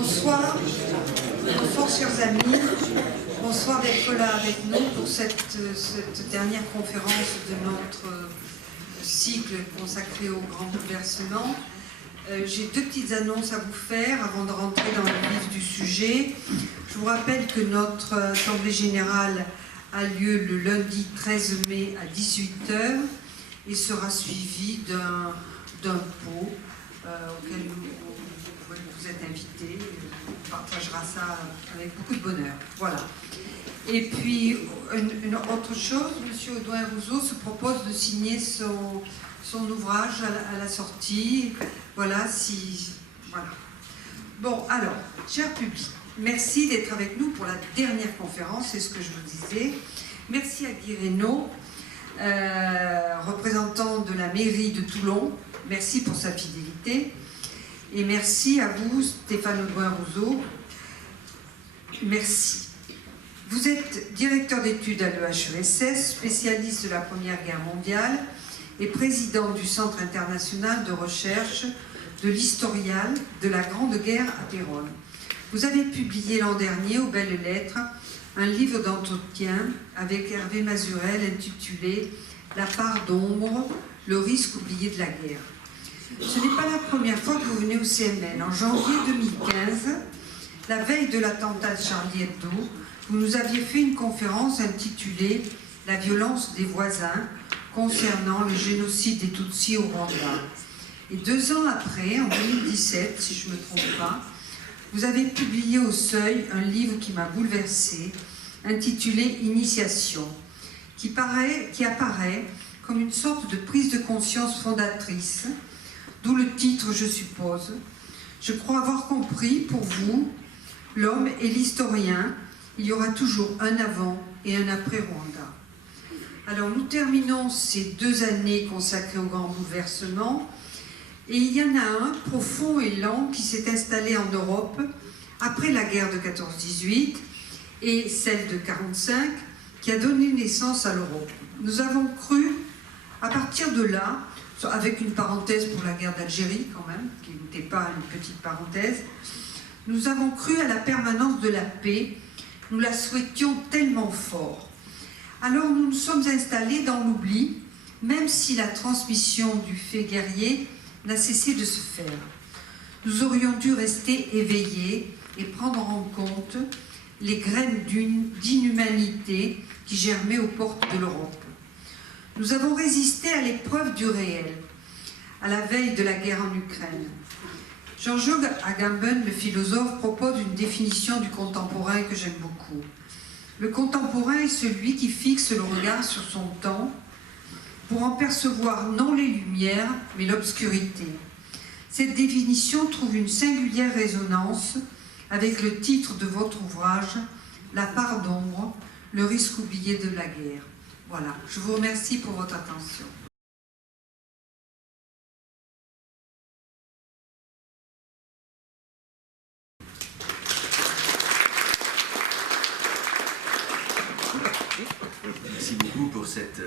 Bonsoir, bonsoir chers amis, bonsoir d'être là avec nous pour cette dernière conférence de notre cycle consacré au grand bouleversement. J'ai deux petites annonces à vous faire avant de rentrer dans le vif du sujet. Je vous rappelle que notre assemblée générale a lieu le lundi 13 mai à 18 h et sera suivie d'un pot auquel vous êtes invités. On partagera ça avec beaucoup de bonheur. Voilà. Et puis, une autre chose, M. Audouin-Rousseau se propose de signer son ouvrage à la sortie. Voilà, voilà. Bon, alors, cher public, merci d'être avec nous pour la dernière conférence, c'est ce que je vous disais. Merci à Guy Reynaud, représentant de la mairie de Toulon. Merci pour sa fidélité. Et merci à vous, Stéphane Audouin-Rousseau. Merci. Vous êtes directeur d'études à l'EHESS, spécialiste de la Première Guerre mondiale et président du Centre international de recherche de l'historial de la Grande Guerre à Péronne. Vous avez publié l'an dernier, aux Belles Lettres, un livre d'entretien avec Hervé Mazurel intitulé « La part d'ombre, le risque oublié de la guerre ». Ce n'est pas la première fois que vous venez au CML. En janvier 2015, la veille de l'attentat de Charlie Hebdo, vous nous aviez fait une conférence intitulée « La violence des voisins » concernant le génocide des Tutsis au Rwanda. Et 2 ans après, en 2017, si je ne me trompe pas, vous avez publié au Seuil un livre qui m'a bouleversée, intitulé « Initiation », qui apparaît comme une sorte de prise de conscience fondatrice, d'où le titre, je suppose. Je crois avoir compris, pour vous, l'homme et l'historien, il y aura toujours un avant et un après Rwanda. Alors nous terminons ces 2 années consacrées au grand bouleversement, et il y en a un profond et lent qui s'est installé en Europe après la guerre de 14-18 et celle de 45 qui a donné naissance à l'Europe. Nous avons cru, à partir de là, avec une parenthèse pour la guerre d'Algérie quand même, qui n'était pas une petite parenthèse, nous avons cru à la permanence de la paix, nous la souhaitions tellement fort. Alors nous nous sommes installés dans l'oubli, même si la transmission du fait guerrier n'a cessé de se faire. Nous aurions dû rester éveillés et prendre en compte les graines d'inhumanité qui germaient aux portes de l'Europe. Nous avons résisté à l'épreuve du réel, à la veille de la guerre en Ukraine. Jean-Jacques Agamben, le philosophe, propose une définition du contemporain que j'aime beaucoup. Le contemporain est celui qui fixe le regard sur son temps pour en percevoir non les lumières, mais l'obscurité. Cette définition trouve une singulière résonance avec le titre de votre ouvrage, « La part d'ombre, le risque oublié de la guerre ». Voilà, je vous remercie pour votre attention. Merci beaucoup pour cette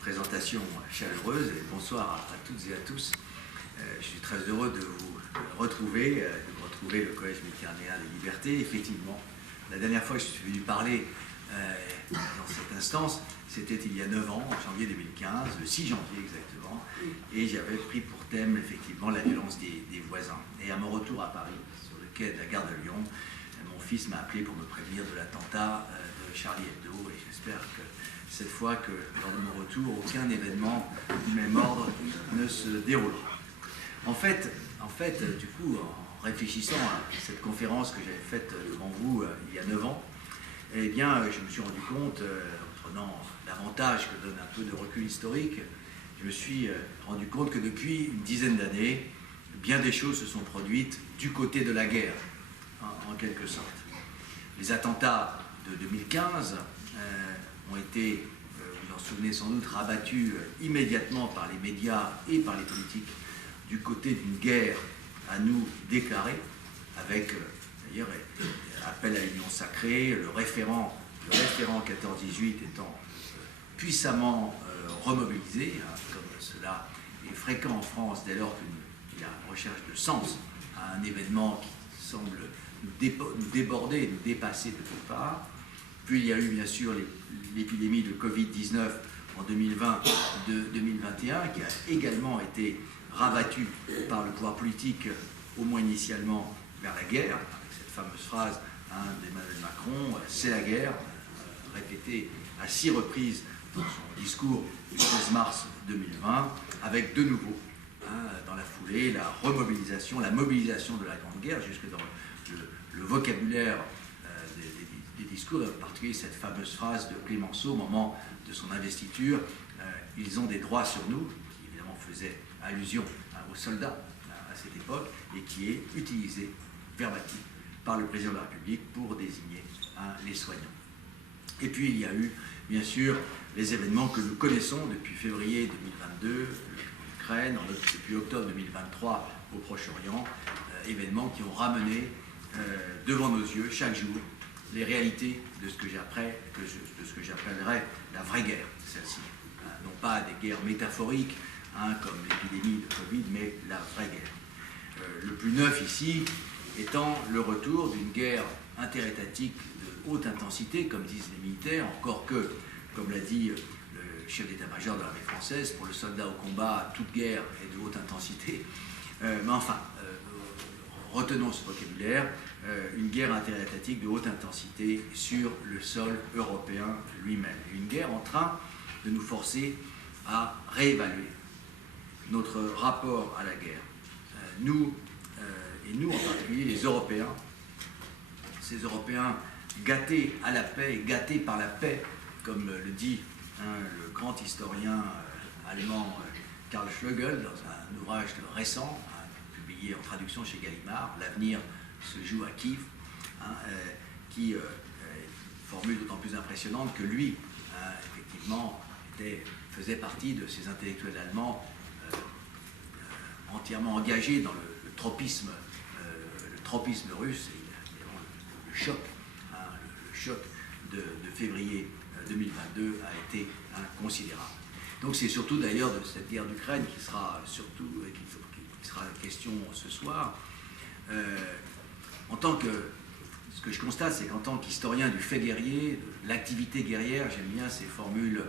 présentation chaleureuse et bonsoir à toutes et à tous. Je suis très heureux de vous retrouver, le Collège méditerranéen des libertés. Effectivement, la dernière fois que je suis venu parler dans cette instance, c'était il y a 9 ans, en janvier 2015, le 6 janvier exactement, et j'avais pris pour thème effectivement la violence des voisins. Et à mon retour à Paris, sur le quai de la gare de Lyon, mon fils m'a appelé pour me prévenir de l'attentat de Charlie Hebdo, et j'espère que cette fois que lors de mon retour, aucun événement du même ordre ne se déroulera. En fait, du coup, en réfléchissant à cette conférence que j'avais faite devant vous il y a 9 ans, eh bien, je me suis rendu compte, en prenant l'avantage que donne un peu de recul historique, je me suis rendu compte que depuis une dizaine d'années, bien des choses se sont produites du côté de la guerre, en quelque sorte. Les attentats de 2015 ont été, vous en souvenez sans doute, rabattus immédiatement par les médias et par les politiques du côté d'une guerre à nous déclarée, avec d'ailleurs appel à l'union sacrée, le référent 14-18 étant puissamment remobilisé, comme cela est fréquent en France dès lors qu'il y a une recherche de sens à un événement qui semble nous déborder, nous dépasser de toutes parts. Puis il y a eu bien sûr l'épidémie de Covid-19 en 2020-2021 qui a également été rabattue par le pouvoir politique, au moins initialement, vers la guerre, avec cette fameuse phrase d'Emmanuel Macron, c'est la guerre, répétée à 6 reprises dans son discours du 16 mars 2020, avec de nouveau, dans la foulée, la remobilisation, la mobilisation de la Grande Guerre, jusque dans le vocabulaire des discours, en particulier cette fameuse phrase de Clémenceau au moment de son investiture, ils ont des droits sur nous, qui évidemment faisait allusion aux soldats à cette époque, et qui est utilisée verbatim par le président de la République pour désigner les soignants. Et puis il y a eu, bien sûr, les événements que nous connaissons depuis février 2022, l'Ukraine, depuis octobre 2023 au Proche-Orient, événements qui ont ramené devant nos yeux, chaque jour, les réalités de ce que j'appellerais la vraie guerre, celle-ci. Non pas des guerres métaphoriques, comme l'épidémie de Covid, mais la vraie guerre. Le plus neuf ici étant le retour d'une guerre interétatique de haute intensité, comme disent les militaires, encore que, comme l'a dit le chef d'état-major de l'armée française, pour le soldat au combat, toute guerre est de haute intensité. Mais enfin, retenons ce vocabulaire, une guerre interétatique de haute intensité sur le sol européen lui-même. Une guerre en train de nous forcer à réévaluer notre rapport à la guerre. Nous, en particulier les Européens, ces Européens gâtés à la paix et gâtés par la paix, comme le dit le grand historien allemand Karl Schlegel dans un ouvrage récent, publié en traduction chez Gallimard, L'avenir se joue à Kiev, qui est une formule d'autant plus impressionnante que lui, effectivement, faisait partie de ces intellectuels allemands entièrement engagés dans le tropisme russe, et le choc, le choc de février 2022 a été considérable. Donc c'est surtout d'ailleurs de cette guerre d'Ukraine qui sera question ce soir. Ce que je constate, c'est qu'en tant qu'historien du fait guerrier, de l'activité guerrière, j'aime bien ces formules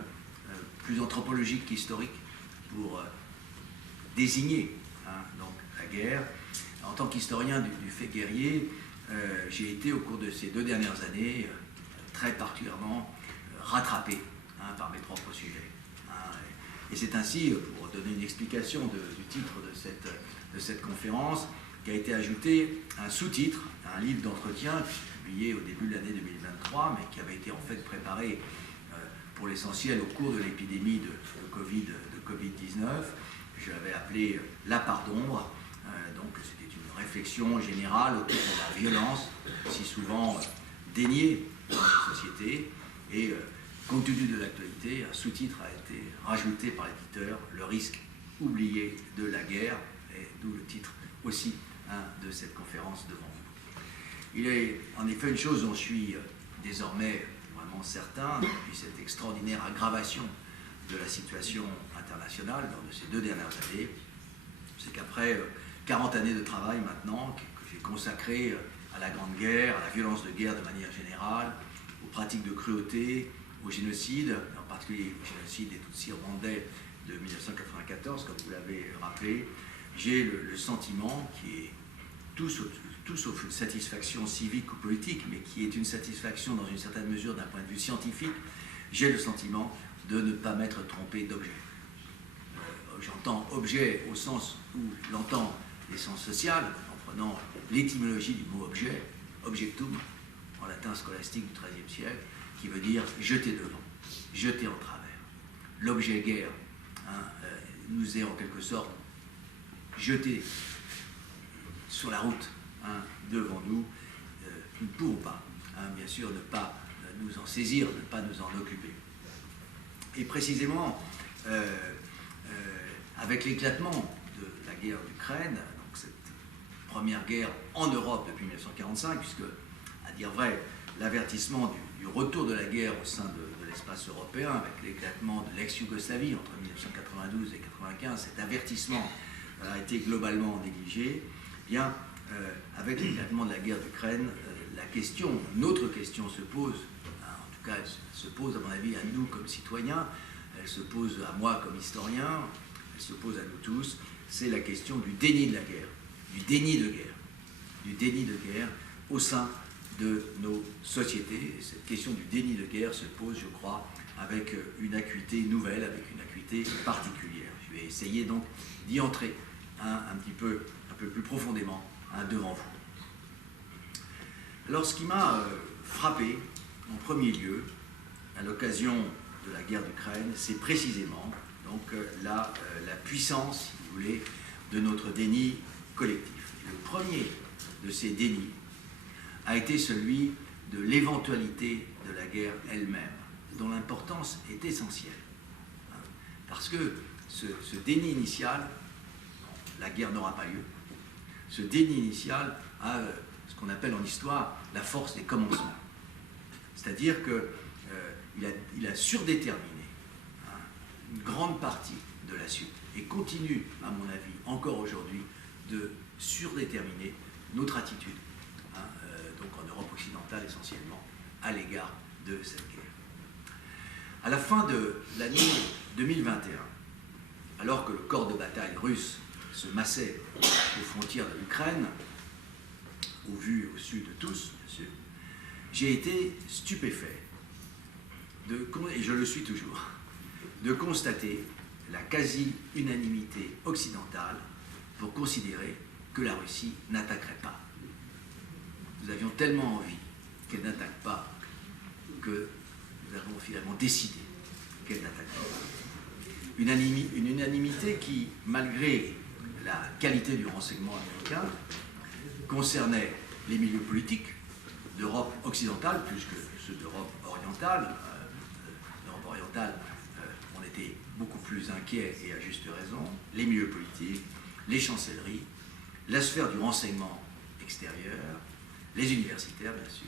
plus anthropologiques qu'historiques pour désigner donc la guerre. En tant qu'historien du fait guerrier, j'ai été au cours de ces 2 dernières années très particulièrement rattrapé par mes propres sujets. Et c'est ainsi, pour donner une explication du titre de cette conférence, qu'a été ajouté un sous-titre, un livre d'entretien publié au début de l'année 2023, mais qui avait été en fait préparé pour l'essentiel au cours de l'épidémie de Covid-19. Je l'avais appelé La part d'ombre. Donc c'était une réflexion générale autour de la violence, si souvent déniée dans nos sociétés. Et compte tenu de l'actualité, un sous-titre a été rajouté par l'éditeur, Le risque oublié de la guerre, et d'où le titre aussi de cette conférence devant vous. Il est en effet une chose dont je suis désormais vraiment certain, depuis cette extraordinaire aggravation de la situation internationale dans ces 2 dernières années, c'est qu'après 40 années de travail maintenant, que j'ai consacré à la Grande Guerre, à la violence de guerre de manière générale, aux pratiques de cruauté, au génocide, en particulier le génocide des Tutsis rwandais de 1994, comme vous l'avez rappelé, j'ai le sentiment qui est tout sauf une satisfaction civique ou politique, mais qui est une satisfaction dans une certaine mesure d'un point de vue scientifique, j'ai le sentiment de ne pas m'être trompé d'objet. J'entends objet au sens où l'entend l'essence sociale, en prenant l'étymologie du mot objet, objectum, en latin scolastique du XIIIe siècle, qui veut dire jeter devant, jeter en travers. L'objet guerre nous est en quelque sorte jeté sur la route devant nous. Nous ne pouvons pas, bien sûr, ne pas nous en saisir, ne pas nous en occuper. Et précisément, avec l'éclatement de la guerre d'Ukraine, donc cette première guerre en Europe depuis 1945, puisque, à dire vrai, l'avertissement du retour de la guerre au sein de l'espace européen, avec l'éclatement de l'ex-Yougoslavie entre 1992 et 1995, cet avertissement a été globalement négligé, eh bien, avec l'éclatement de la guerre d'Ukraine, notre question se pose, en tout cas elle se pose à mon avis à nous comme citoyens, elle se pose à moi comme historien, elle se pose à nous tous, c'est la question du déni de la guerre, du déni de guerre au sein de nos sociétés. Et cette question du déni de guerre se pose, je crois, avec une acuité nouvelle, avec une acuité particulière. Je vais essayer donc d'y entrer un peu plus profondément devant vous. Alors, ce qui m'a frappé, en premier lieu, à l'occasion de la guerre d'Ukraine, c'est précisément donc, la puissance, si vous voulez, de notre déni collectif. Le premier de ces dénis a été celui de l'éventualité de la guerre elle-même, dont l'importance est essentielle. Parce que ce déni initial, la guerre n'aura pas lieu, ce déni initial a ce qu'on appelle en histoire la force des commencements. C'est-à-dire qu'il a surdéterminé une grande partie de la suite et continue, à mon avis, encore aujourd'hui, de surdéterminer notre attitude, donc en Europe occidentale essentiellement, à l'égard de cette guerre. À la fin de l'année 2021, alors que le corps de bataille russe se massait aux frontières de l'Ukraine, au vu au sud de tous, bien sûr, j'ai été stupéfait, et je le suis toujours, de constater la quasi-unanimité occidentale pour considérer que la Russie n'attaquerait pas. Nous avions tellement envie qu'elle n'attaque pas que nous avons finalement décidé qu'elle n'attaque pas. Une unanimité qui, malgré la qualité du renseignement américain, concernait les milieux politiques d'Europe occidentale plus que ceux d'Europe orientale. D'Europe orientale, on était beaucoup plus inquiets et à juste raison. Les milieux politiques, les chancelleries, la sphère du renseignement extérieur, les universitaires, bien sûr,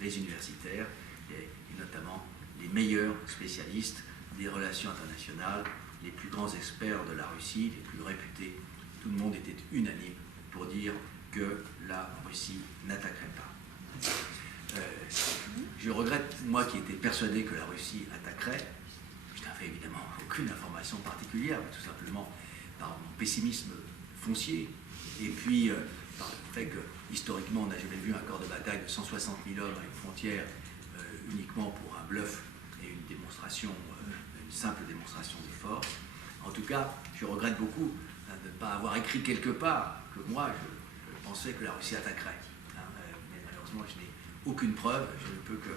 les universitaires, et notamment les meilleurs spécialistes des relations internationales, les plus grands experts de la Russie, les plus réputés. Tout le monde était unanime pour dire que la Russie n'attaquerait pas. Je regrette, moi qui étais persuadé que la Russie attaquerait, je n'avais évidemment aucune information particulière, mais tout simplement par mon pessimisme foncier, et puis par le fait que, historiquement, on n'a jamais vu un corps de bataille de 160 000 hommes à une frontière uniquement pour un bluff et une démonstration, une simple démonstration de force. En tout cas, je regrette beaucoup de ne pas avoir écrit quelque part que moi, je pensais que la Russie attaquerait. Mais malheureusement, je n'ai aucune preuve, je ne peux que,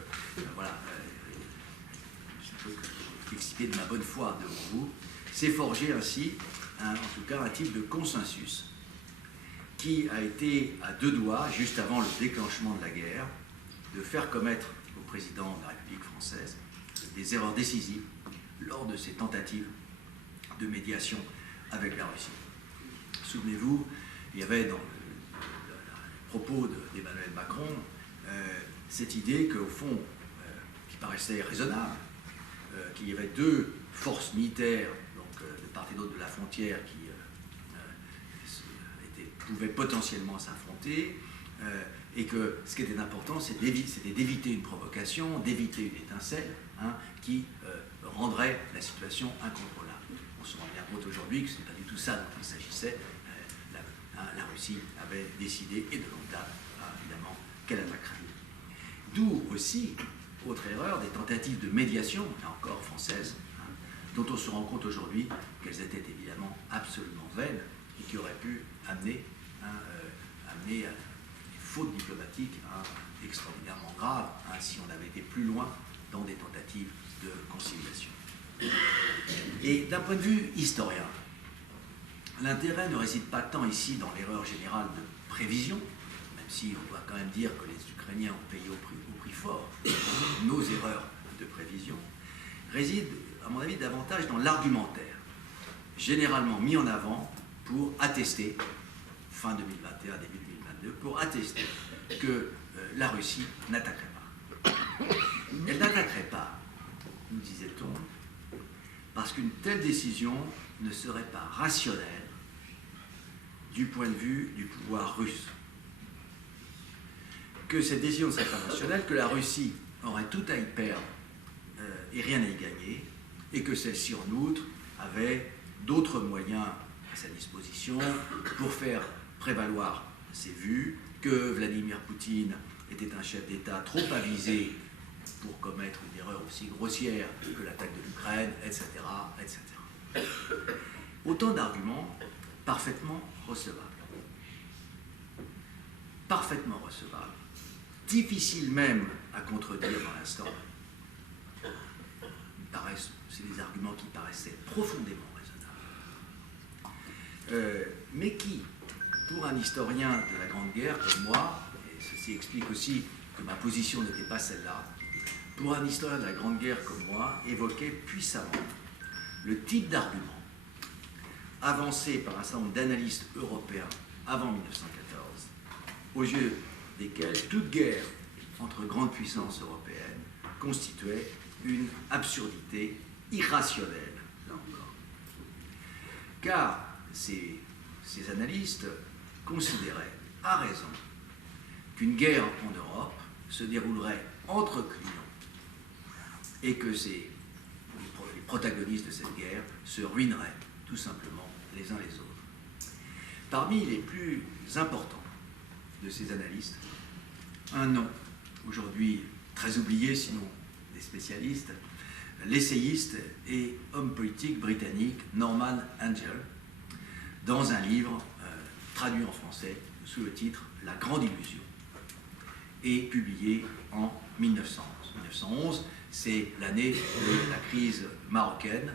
expliquer de ma bonne foi devant vous. C'est forgé ainsi, en tout cas, un type de consensus qui a été à deux doigts, juste avant le déclenchement de la guerre, de faire commettre au président de la République française des erreurs décisives lors de ses tentatives de médiation avec la Russie. Souvenez-vous, il y avait dans le propos d'Emmanuel Macron cette idée qu'au fond, qui paraissait raisonnable, qu'il y avait deux forces militaires donc, de part et d'autre de la frontière qui pouvaient potentiellement s'affronter, et que ce qui était important, c'était d'éviter une provocation, d'éviter une étincelle qui rendrait la situation incontrôlable. On se rend bien compte aujourd'hui que ce n'est pas du tout ça dont il s'agissait. La Russie avait décidé, et de longue date, évidemment, qu'elle attaquerait. D'où aussi, autre erreur, des tentatives de médiation, là encore françaises, dont on se rend compte aujourd'hui qu'elles étaient évidemment absolument vaines et qui auraient pu amener à des fautes diplomatiques extraordinairement graves si on avait été plus loin dans des tentatives de conciliation. Et d'un point de vue historien, l'intérêt ne réside pas tant ici dans l'erreur générale de prévision, même si on doit quand même dire que les Ukrainiens ont payé au prix fort nos erreurs de prévision, réside, à mon avis, davantage dans l'argumentaire, généralement mis en avant pour attester, fin 2021, début 2022, pour attester que la Russie n'attaquerait pas. Elle n'attaquerait pas, nous disait-on, parce qu'une telle décision ne serait pas rationnelle du point de vue du pouvoir russe. que cette décision serait internationale, que la Russie aurait tout à y perdre et rien à y gagner, et que celle-ci, en outre, avait d'autres moyens à sa disposition pour faire prévaloir ses vues, que Vladimir Poutine était un chef d'État trop avisé pour commettre une erreur aussi grossière que l'attaque de l'Ukraine, etc., etc. Autant d'arguments parfaitement recevables. Parfaitement recevables. Difficiles même à contredire dans l'instant. C'est des arguments qui paraissaient profondément raisonnables. Mais qui, pour un historien de la Grande Guerre comme moi, et ceci explique aussi que ma position n'était pas celle-là, pour un historien de la Grande Guerre comme moi, évoquait puissamment le type d'argument avancé par un certain nombre d'analystes européens avant 1914, aux yeux desquels toute guerre entre grandes puissances européennes constituait une absurdité irrationnelle, là encore. Car ces analystes considéraient, à raison, qu'une guerre en Europe se déroulerait entre clients et que les protagonistes de cette guerre se ruineraient tout simplement les uns les autres. Parmi les plus importants de ces analystes, un nom aujourd'hui très oublié, sinon des spécialistes, l'essayiste et homme politique britannique Norman Angell, dans un livre traduit en français sous le titre « La Grande Illusion » et publié en 1911. 1911, c'est l'année de la crise marocaine,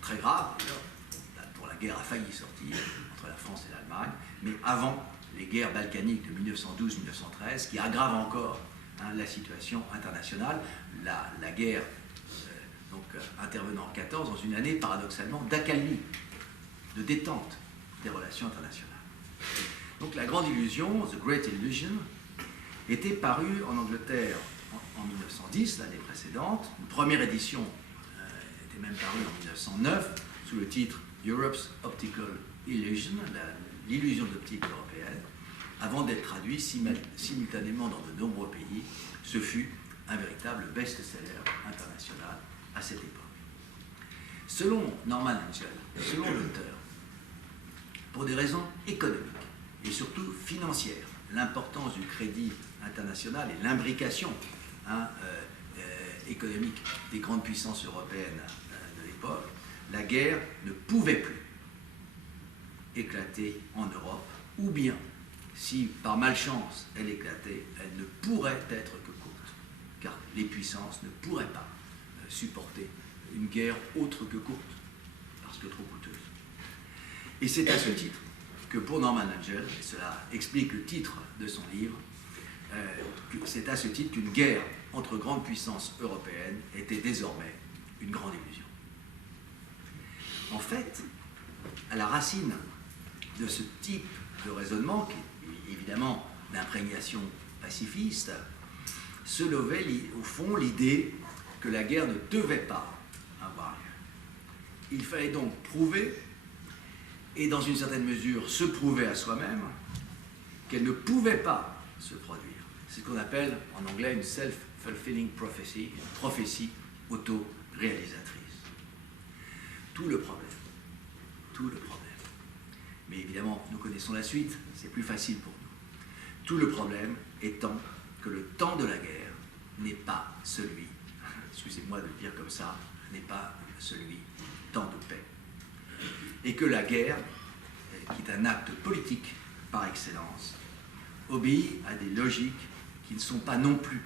très grave. Pour la guerre a failli sortir entre la France et l'Allemagne, mais avant les guerres balkaniques de 1912-1913, qui aggravent encore la situation internationale. La guerre intervenant en 1914 dans une année paradoxalement d'accalmie, de détente des relations internationales. Donc la Grande Illusion, The Great Illusion, était parue en Angleterre en 1910, l'année précédente. Une première édition était même parue en 1909 sous le titre Europe's Optical Illusion, l'illusion d'optique européenne, avant d'être traduit simultanément dans de nombreux pays. Ce fut un véritable best-seller international à cette époque. Selon Norman Angell, selon l'auteur, pour des raisons économiques et surtout financières, l'importance du crédit international et l'imbrication économique des grandes puissances européennes de l'époque, la guerre ne pouvait plus éclater en Europe, ou bien, si par malchance elle éclatait, elle ne pourrait être que courte, car les puissances ne pourraient pas supporter une guerre autre que courte, parce que trop coûteuse. Et c'est à ce titre que pour Norman Angell, et cela explique le titre de son livre, c'est à ce titre qu'une guerre entre grandes puissances européennes était désormais une grande illusion. En fait, à la racine de ce type de raisonnement, qui est évidemment d'imprégnation pacifiste, se levait au fond l'idée que la guerre ne devait pas avoir lieu. Il fallait donc prouver, et dans une certaine mesure se prouver à soi-même, qu'elle ne pouvait pas se produire. C'est ce qu'on appelle en anglais une self-fulfilling prophecy, une prophétie auto-réalisatrice. Tout le problème. Mais évidemment, nous connaissons la suite, c'est plus facile pour nous. Tout le problème étant que le temps de la guerre n'est pas celui, excusez-moi de le dire comme ça, n'est pas celui du temps de paix. Et que la guerre, qui est un acte politique par excellence, obéit à des logiques qui ne sont pas non plus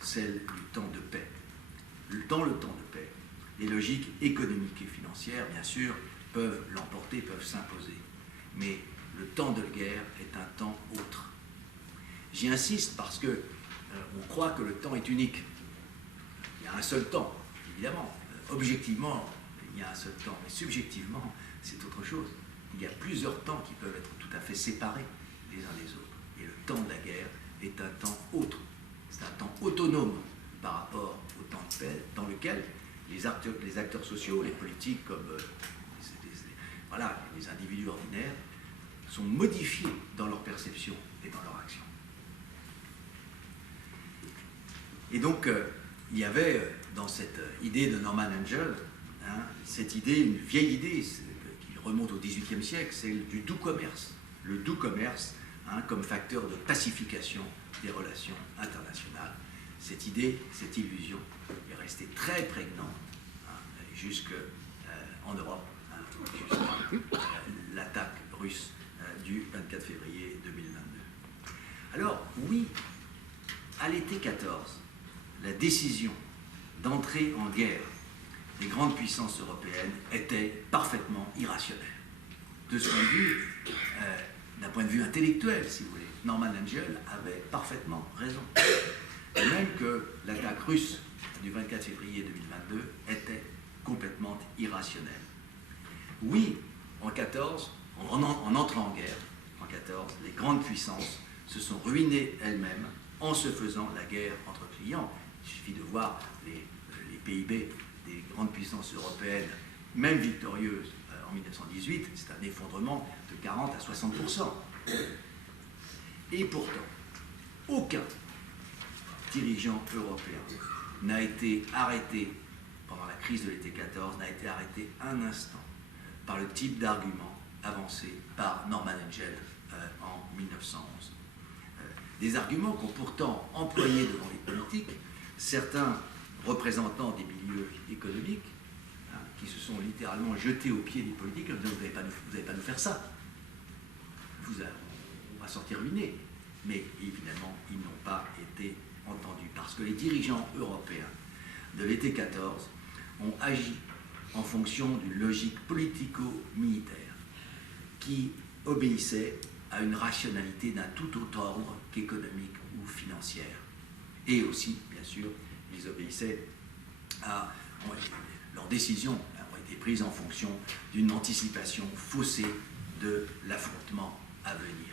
celles du temps de paix. Dans le temps de paix, les logiques économiques et financières, bien sûr, peuvent l'emporter, peuvent s'imposer. Mais le temps de guerre est un temps autre. J'y insiste parce que on croit que le temps est unique. Il y a un seul temps, évidemment. Objectivement, il y a un seul temps, mais subjectivement, c'est autre chose. Il y a plusieurs temps qui peuvent être tout à fait séparés les uns des autres. Et le temps de la guerre est un temps autre. C'est un temps autonome par rapport au temps de paix, dans lequel les acteurs sociaux, les politiques comme les individus ordinaires, sont modifiés dans leur perception et dans leur action. Et donc, il y avait dans cette idée de Norman Angell, cette idée, une vieille idée qui remonte au XVIIIe siècle, c'est du doux commerce. Le doux commerce comme facteur de pacification des relations internationales. Cette idée, cette illusion est restée très prégnante jusqu'en Europe, jusqu'à l'attaque russe du 24 février 2022. Alors, oui, à l'été 14, la décision d'entrer en guerre des grandes puissances européennes était parfaitement irrationnelle. De ce point de vue, d'un point de vue intellectuel, si vous voulez, Norman Angell avait parfaitement raison. Et même que l'attaque russe du 24 février 2022 était complètement irrationnelle. Oui, en 14, en entrant en guerre, en 14, les grandes puissances se sont ruinées elles-mêmes en se faisant la guerre entre clients. Il suffit de voir les PIB des grandes puissances européennes, même victorieuses en 1918, c'est un effondrement de 40 à 60%. Et pourtant, aucun dirigeant européen n'a été arrêté pendant la crise de l'été 14, n'a été arrêté un instant par le type d'argument avancé par Norman Angell en 1911. Des arguments qu'ont pourtant employés devant les politiques certains représentants des milieux économiques qui se sont littéralement jetés aux pieds des politiques en disant vous n'allez pas nous faire ça. On va sortir ruinés. Mais évidemment, ils n'ont pas été entendus parce que les dirigeants européens de l'été 14 ont agi en fonction d'une logique politico-militaire qui obéissait à une rationalité d'un tout autre ordre qu'économique ou financière. Et aussi, bien sûr, ils obéissaient à... Leurs décisions ont été prises en fonction d'une anticipation faussée de l'affrontement à venir.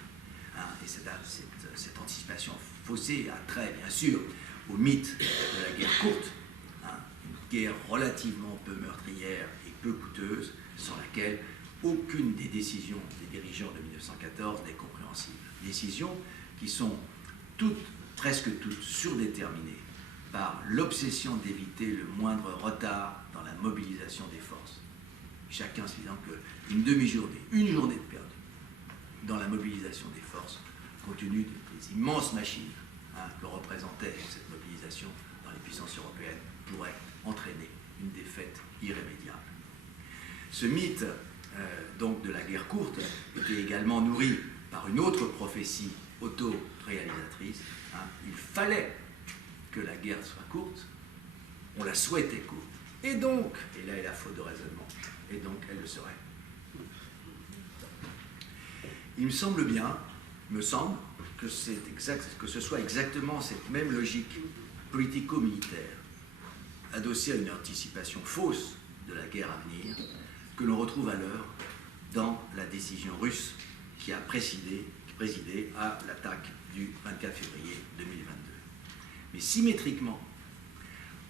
Et cette anticipation faussée a trait, bien sûr, au mythe de la guerre courte, une guerre relativement peu meurtrière et peu coûteuse, sans laquelle aucune des décisions des dirigeants de 1914 n'est compréhensible. Décisions qui sont presque toutes surdéterminées par l'obsession d'éviter le moindre retard dans la mobilisation des forces. Chacun se disant qu'une demi-journée, une journée de perdu dans la mobilisation des forces, compte tenu des immenses machines que représentait cette mobilisation dans les puissances européennes, pourrait entraîner une défaite irrémédiable. Ce mythe donc de la guerre courte était également nourri par une autre prophétie auto-réalisatrice. Il fallait que la guerre soit courte, on la souhaitait courte, et donc, et là est la faute de raisonnement, et donc elle le serait. Il me semble que ce soit exactement cette même logique politico-militaire, adossée à une anticipation fausse de la guerre à venir, que l'on retrouve à l'heure dans la décision russe qui a présidé à l'attaque du 24 février 2022. Mais symétriquement,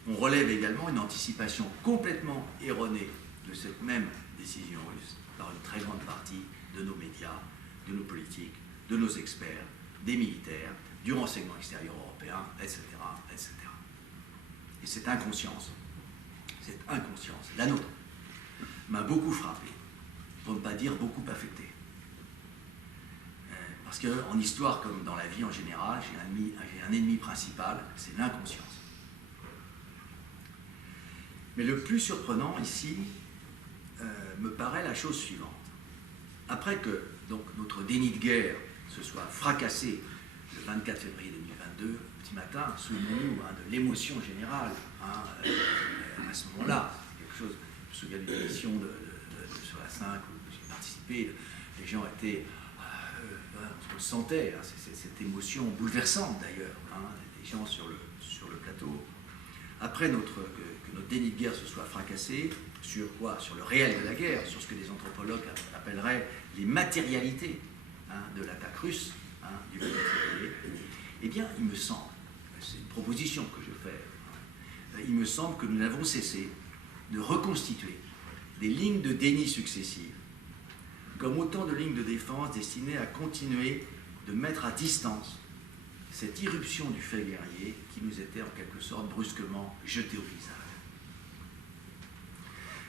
on relève également une anticipation complètement erronée de cette même décision russe par une très grande partie de nos médias, de nos politiques, de nos experts, des militaires, du renseignement extérieur européen, etc., etc. Et cette inconscience, la nôtre, m'a beaucoup frappé, pour ne pas dire beaucoup affecté. Parce qu'en histoire, comme dans la vie en général, j'ai un ennemi principal, c'est l'inconscience. Mais le plus surprenant ici me paraît la chose suivante. Après que donc, notre déni de guerre se soit fracassé le 24 février 2022, petit matin, souvenons-nous de l'émotion générale à ce moment-là. Quelque chose, je me souviens d'une émission sur la 5 où j'ai participé, les gens étaient, on le sentait, cette émotion bouleversante d'ailleurs, des gens sur le plateau. Après que notre déni de guerre se soit fracassé, sur quoi? Sur le réel de la guerre, sur ce que les anthropologues appelleraient les matérialités de l'attaque russe du 24 février. Eh bien, il me semble, c'est une proposition que je fais, il me semble que nous n'avons cessé de reconstituer des lignes de déni successives comme autant de lignes de défense destinées à continuer de mettre à distance cette irruption du fait guerrier qui nous était en quelque sorte brusquement jeté au visage.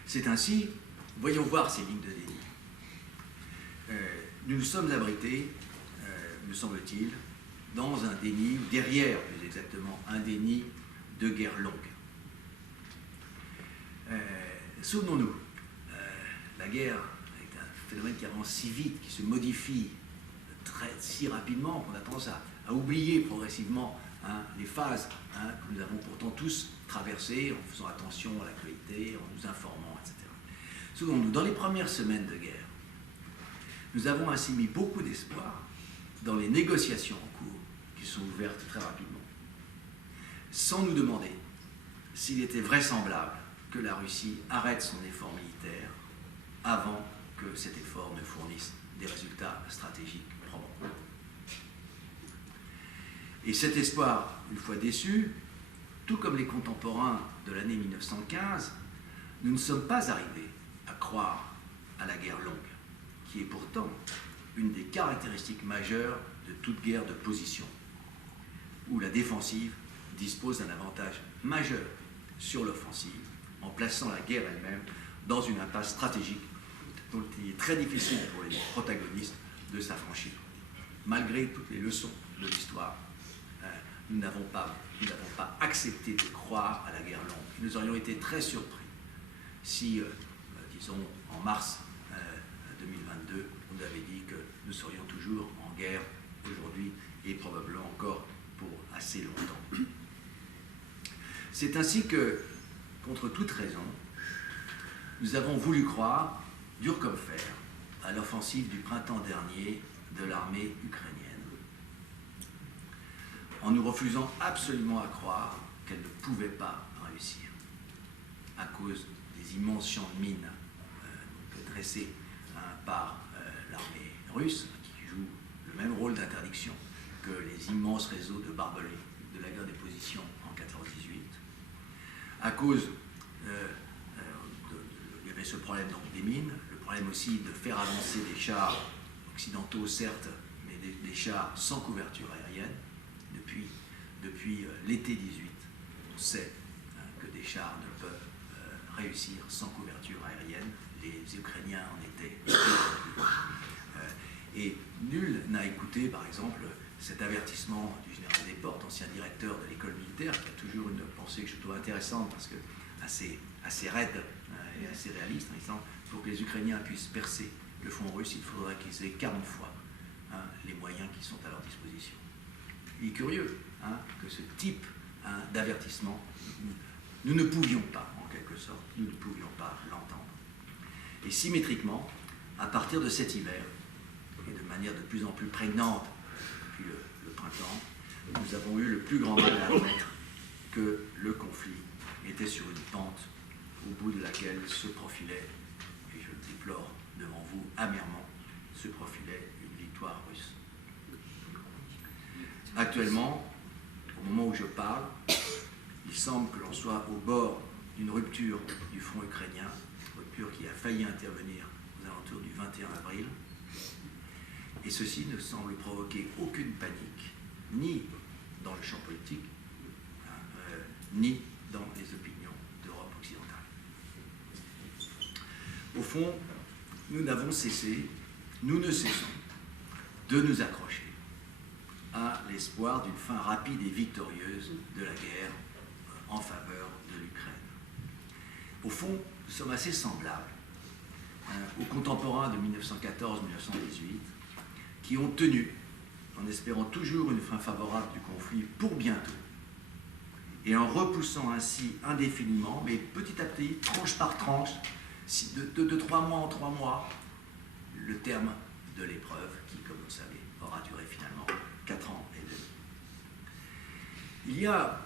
C'est ainsi, voyons voir ces lignes de déni. Nous nous sommes abrités, me semble-t-il, dans un déni, ou derrière plus exactement, un déni de guerre longue. Souvenons-nous, la guerre est un phénomène qui avance si vite, qui se modifie si rapidement qu'on a tendance à oublier progressivement les phases que nous avons pourtant tous traversées en faisant attention à l'actualité, en nous informant, etc. Souvenons-nous, dans les premières semaines de guerre, nous avons ainsi mis beaucoup d'espoir dans les négociations en cours qui sont ouvertes très rapidement, sans nous demander s'il était vraisemblable que la Russie arrête son effort militaire avant que cet effort ne fournisse des résultats stratégiques probants. Et cet espoir, une fois déçu, tout comme les contemporains de l'année 1915, nous ne sommes pas arrivés à croire à la guerre longue, qui est pourtant une des caractéristiques majeures de toute guerre de position, où la défensive dispose d'un avantage majeur sur l'offensive, en plaçant la guerre elle-même dans une impasse stratégique dont il est très difficile pour les protagonistes de s'affranchir. Malgré toutes les leçons de l'histoire, nous n'avons pas accepté de croire à la guerre longue. Nous aurions été très surpris si, disons, en mars 2022, on nous avait dit que nous serions toujours en guerre aujourd'hui et probablement encore pour assez longtemps. C'est ainsi que, contre toute raison, nous avons voulu croire, dur comme fer, à l'offensive du printemps dernier de l'armée ukrainienne, en nous refusant absolument à croire qu'elle ne pouvait pas réussir, à cause des immenses champs de mines dressés par l'armée russe, qui joue le même rôle d'interdiction que les immenses réseaux de barbelés de la guerre des positions en 14-18, à cause il y avait ce problème donc des mines, le problème aussi de faire avancer des chars occidentaux certes, mais des chars sans couverture aérienne. Depuis l'été 18, on sait que des chars ne peuvent réussir sans couverture aérienne. Les Ukrainiens en étaient. Et nul n'a écouté, par exemple, cet avertissement du général Desportes, ancien directeur de l'école militaire, qui a toujours une pensée que je trouve intéressante, parce que assez raide et assez réaliste, en disant pour que les Ukrainiens puissent percer le front russe, il faudrait qu'ils aient 40 fois les moyens qui sont à leur disposition. Il est curieux que ce type d'avertissement, nous ne pouvions pas, en quelque sorte, nous ne pouvions pas l'entendre. Et symétriquement, à partir de cet hiver, et de manière de plus en plus prégnante depuis le printemps, nous avons eu le plus grand mal à admettre que le conflit était sur une pente au bout de laquelle se profilait, et je le déplore devant vous amèrement, se profilait une victoire russe. Actuellement, au moment où je parle, il semble que l'on soit au bord d'une rupture du front ukrainien, rupture qui a failli intervenir aux alentours du 21 avril, et ceci ne semble provoquer aucune panique, ni dans le champ politique, ni dans les opinions d'Europe occidentale. Au fond, nous n'avons cessé, nous ne cessons de nous accrocher à l'espoir d'une fin rapide et victorieuse de la guerre en faveur de l'Ukraine. Au fond, nous sommes assez semblables aux contemporains de 1914-1918 qui ont tenu, en espérant toujours une fin favorable du conflit pour bientôt, et en repoussant ainsi indéfiniment, mais petit à petit, tranche par tranche, de 3 mois en 3 mois, le terme de l'épreuve qui, comme vous le savez, aura duré finalement 4 ans et demi. Il y a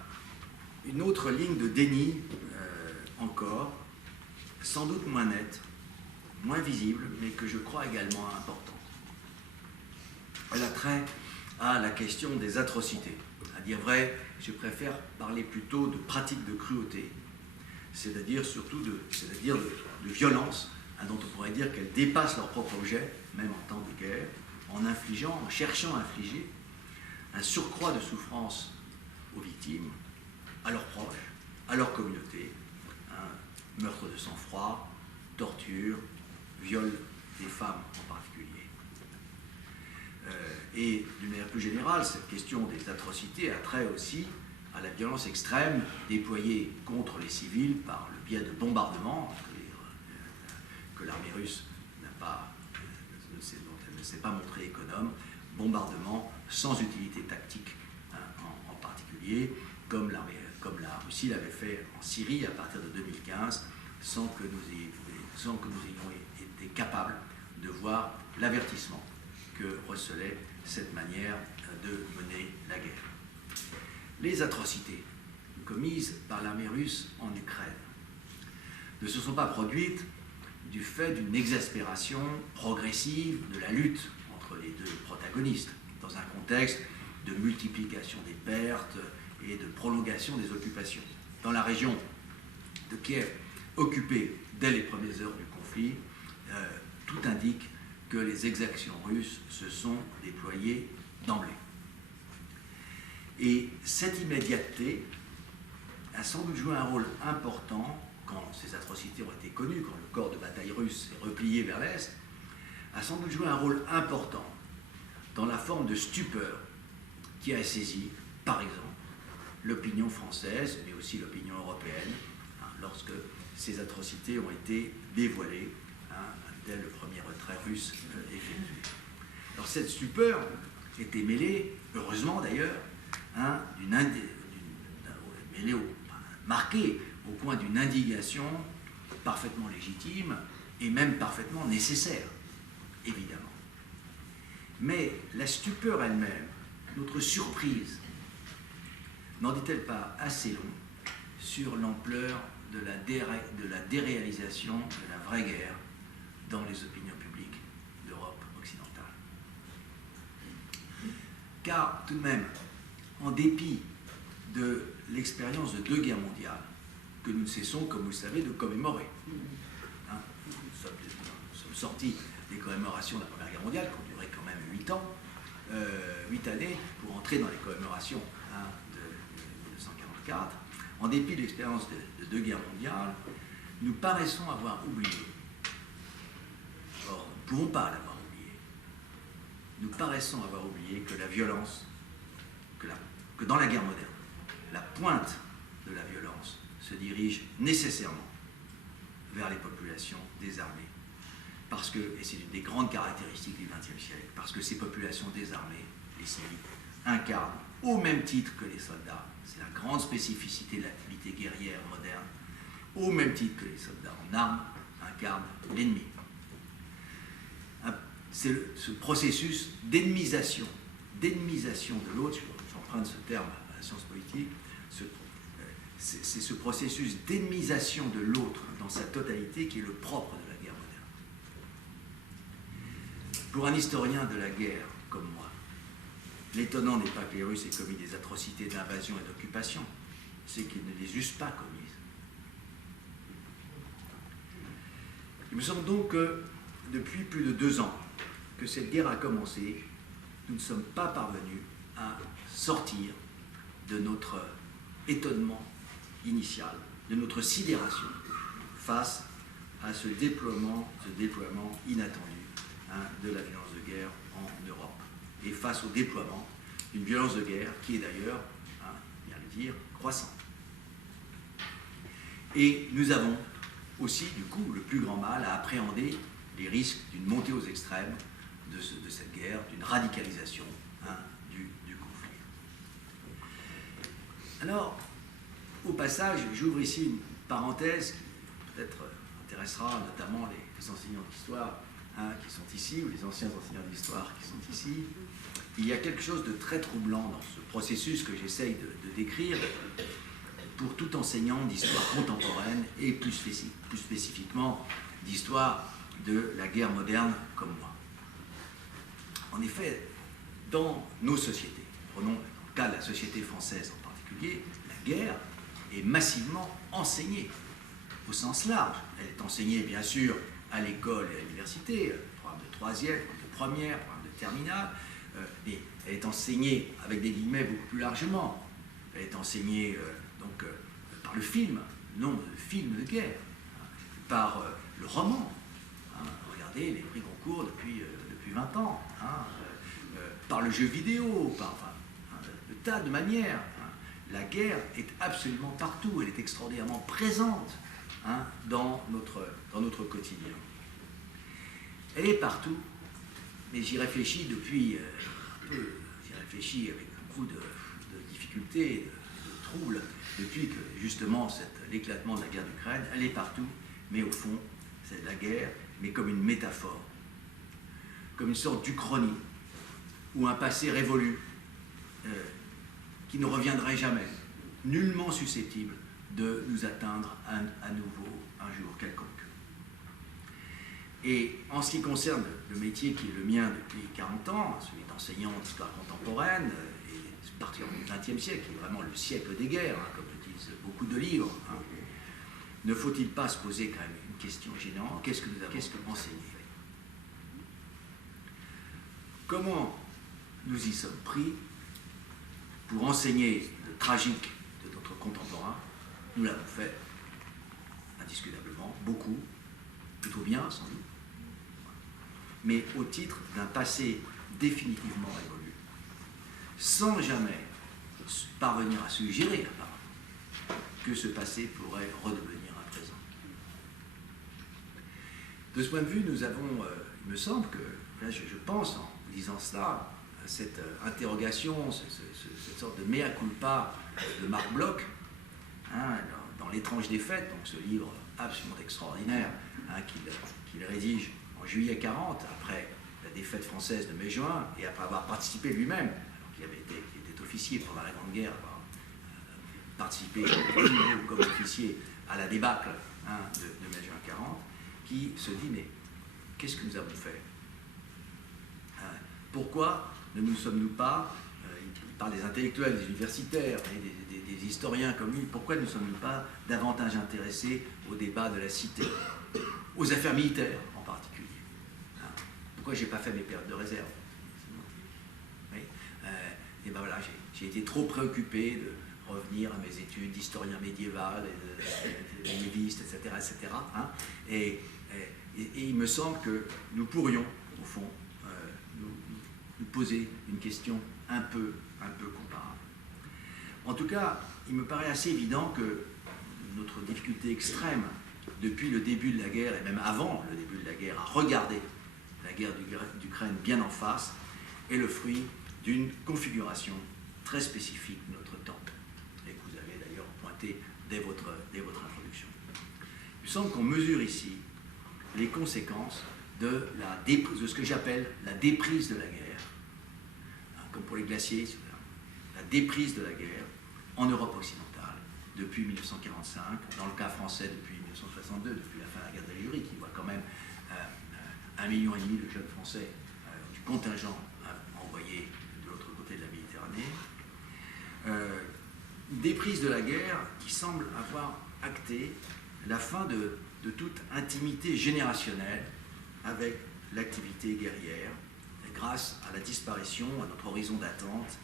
une autre ligne de déni encore, sans doute moins nette, moins visible, mais que je crois également importante. Elle a trait à la question des atrocités. À dire vrai, je préfère parler plutôt de pratiques de cruauté, c'est-à-dire surtout de violence, dont on pourrait dire qu'elles dépassent leur propre objet, même en temps de guerre, en cherchant à infliger un surcroît de souffrance aux victimes, à leurs proches, à leur communauté, meurtre de sang-froid, torture, viol des femmes en particulier. Et d'une manière plus générale, cette question des atrocités a trait aussi à la violence extrême déployée contre les civils par le biais de bombardements que l'armée russe ne s'est pas montrée économe, bombardements sans utilité tactique en particulier, comme la Russie l'avait fait en Syrie à partir de 2015, sans que nous ayons été capables de voir l'avertissement que recelait cette manière de mener la guerre. Les atrocités commises par l'armée russe en Ukraine ne se sont pas produites du fait d'une exaspération progressive de la lutte entre les deux protagonistes, dans un contexte de multiplication des pertes et de prolongation des occupations. Dans la région de Kiev, occupée dès les premières heures du conflit, tout indique que les exactions russes se sont déployées d'emblée. Et cette immédiateté a sans doute joué un rôle important quand ces atrocités ont été connues, quand le corps de bataille russe est replié vers l'Est, a sans doute joué un rôle important dans la forme de stupeur qui a saisi, par exemple, l'opinion française, mais aussi l'opinion européenne, lorsque ces atrocités ont été dévoilées dès le premier retrait russe effectué. Alors cette stupeur était mêlée, heureusement d'ailleurs, marquée au point d'une indignation parfaitement légitime et même parfaitement nécessaire, évidemment. Mais la stupeur elle-même, notre surprise, n'en dit-elle pas assez long sur l'ampleur de la déréalisation de la vraie guerre dans les opinions publiques d'Europe occidentale? Car tout de même, en dépit de l'expérience de 2 guerres mondiales, que nous ne cessons, comme vous le savez, de commémorer. Nous sommes sortis des commémorations de la Première Guerre mondiale, qui ont duré quand même 8 ans, 8 années, pour entrer dans les commémorations de 1944. En dépit de l'expérience de 2 guerres mondiales, nous paraissons avoir oublié. Or, nous ne pouvons pas l'avoir oublié. Nous paraissons avoir oublié que la violence, que dans la guerre moderne, la pointe de la violence se dirige nécessairement vers les populations désarmées. Parce que, et c'est une des grandes caractéristiques du XXe siècle, parce que ces populations désarmées, les civils, incarnent au même titre que les soldats, c'est la grande spécificité de l'activité guerrière moderne, au même titre que les soldats en armes, incarnent l'ennemi. C'est ce processus d'ennemisation de l'autre, j'emprunte ce terme à la science politique, c'est ce processus d'ennemisation de l'autre dans sa totalité qui est le propre de la guerre moderne. Pour un historien de la guerre comme moi, l'étonnant n'est pas que les Russes aient commis des atrocités d'invasion et d'occupation, c'est qu'ils ne les eussent pas commises. Il me semble donc que depuis plus de 2 ans que cette guerre a commencé, nous ne sommes pas parvenus à sortir de notre étonnement initial, de notre sidération face à ce déploiement inattendu de la violence de guerre en Europe, et face au déploiement d'une violence de guerre qui est d'ailleurs, bien le dire, croissante. Et nous avons aussi, du coup, le plus grand mal à appréhender les risques d'une montée aux extrêmes de cette guerre, d'une radicalisation du conflit. Alors, au passage, j'ouvre ici une parenthèse qui peut-être intéressera notamment les enseignants d'histoire qui sont ici, ou les anciens enseignants d'histoire qui sont ici. Il y a quelque chose de très troublant dans ce processus que j'essaye de décrire pour tout enseignant d'histoire contemporaine et plus spécifiquement d'histoire de la guerre moderne comme moi. En effet, dans nos sociétés, prenons le cas de la société française en particulier, la guerre est massivement enseignée au sens large. Elle est enseignée bien sûr à l'école et à l'université, programme de 3e, programme de première, programme de terminale, mais elle est enseignée, avec des guillemets, beaucoup plus largement. Elle est enseignée par le film, le nombre de films de guerre, par le roman. Regardez les prix Goncourt depuis 20 ans, par le jeu vidéo, par de tas de manières. La guerre est absolument partout, elle est extraordinairement présente dans notre quotidien. Elle est partout, mais j'y réfléchis j'y réfléchis avec beaucoup de difficultés, de troubles, depuis que justement l'éclatement de la guerre d'Ukraine, elle est partout, mais au fond, c'est de la guerre, mais comme une métaphore, comme une sorte d'Uchronie, ou un passé révolu, qui ne reviendrait jamais, nullement susceptible de nous atteindre à nouveau un jour quelconque. Et en ce qui concerne le métier qui est le mien depuis 40 ans, celui d'enseignant d'histoire contemporaine, et particulièrement du XXe siècle, qui est vraiment le siècle des guerres, comme le disent beaucoup de livres, ne faut-il pas se poser quand même une question gênante, qu'est-ce que nous avons enseigné? Comment nous y sommes pris pour enseigner le tragique de notre contemporain? Nous l'avons fait, indiscutablement, beaucoup, plutôt bien sans doute, mais au titre d'un passé définitivement révolu, sans jamais parvenir à suggérer apparemment que ce passé pourrait redevenir un présent. De ce point de vue, nous avons, il me semble que, là je pense en disant cela, cette interrogation, cette sorte de mea culpa de Marc Bloch, dans L'étrange défaite, donc ce livre absolument extraordinaire qu'il rédige en juillet 40, après la défaite française de mai-juin, et après avoir participé lui-même, alors qu'il était officier pendant la Grande Guerre, avoir participé comme officier à la débâcle de mai-juin 40, qui se dit, mais qu'est-ce que nous avons fait? Pourquoi ne nous sommes-nous pas, il parle des intellectuels, des universitaires, et des historiens comme lui, pourquoi ne nous sommes-nous pas davantage intéressés au débat de la cité, aux affaires militaires en particulier? Pourquoi je n'ai pas fait mes périodes de réserve? Oui. Et ben voilà, j'ai été trop préoccupé de revenir à mes études d'historien médiéval, de médiéviste, etc. Et il me semble que nous pourrions, au fond, nous poser une question un peu comparable. En tout cas, il me paraît assez évident que notre difficulté extrême, depuis le début de la guerre, et même avant le début de la guerre, à regarder la guerre d'Ukraine bien en face, est le fruit d'une configuration très spécifique de notre temps, et que vous avez d'ailleurs pointé dès votre introduction. Il me semble qu'on mesure ici les conséquences de ce que j'appelle la déprise de la guerre, comme pour les glaciers, la déprise de la guerre en Europe occidentale depuis 1945, dans le cas français depuis 1962, depuis la fin de la guerre d'Algérie, qui voit quand même 1,5 million de jeunes Français du contingent envoyé de l'autre côté de la Méditerranée. Déprise de la guerre qui semble avoir acté la fin de toute intimité générationnelle avec l'activité guerrière, grâce à la disparition, à notre horizon d'attente,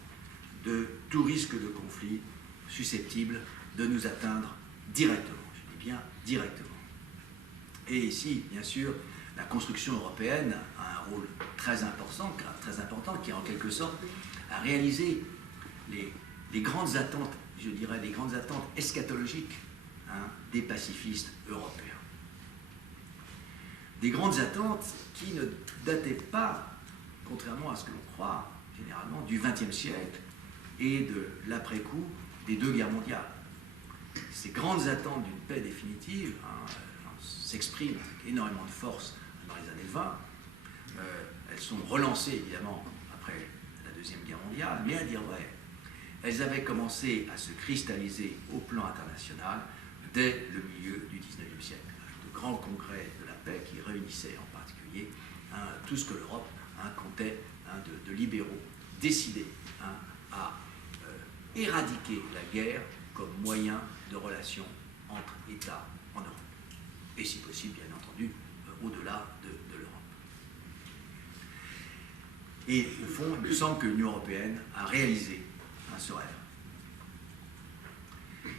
de tout risque de conflit susceptible de nous atteindre directement. Je dis bien directement. Et ici, bien sûr, la construction européenne a un rôle très important qui, en quelque sorte, a réalisé les grandes attentes, je dirais, les grandes attentes eschatologiques des pacifistes européens. Des grandes attentes qui ne dataient pas, contrairement à ce que l'on croit généralement, du XXe siècle et de l'après-coup des deux guerres mondiales. Ces grandes attentes d'une paix définitive s'expriment avec énormément de force dans les années 20. Elles sont relancées évidemment après la Deuxième Guerre mondiale, mais à dire vrai, elles avaient commencé à se cristalliser au plan international dès le milieu du XIXe siècle, avec de grands congrès de la paix qui réunissaient en particulier tout ce que l'Europe comptait de libéraux décidés à éradiquer la guerre comme moyen de relation entre États en Europe, et si possible, bien entendu, au-delà de l'Europe. Et au fond, il me semble que l'Union européenne a réalisé ce rêve.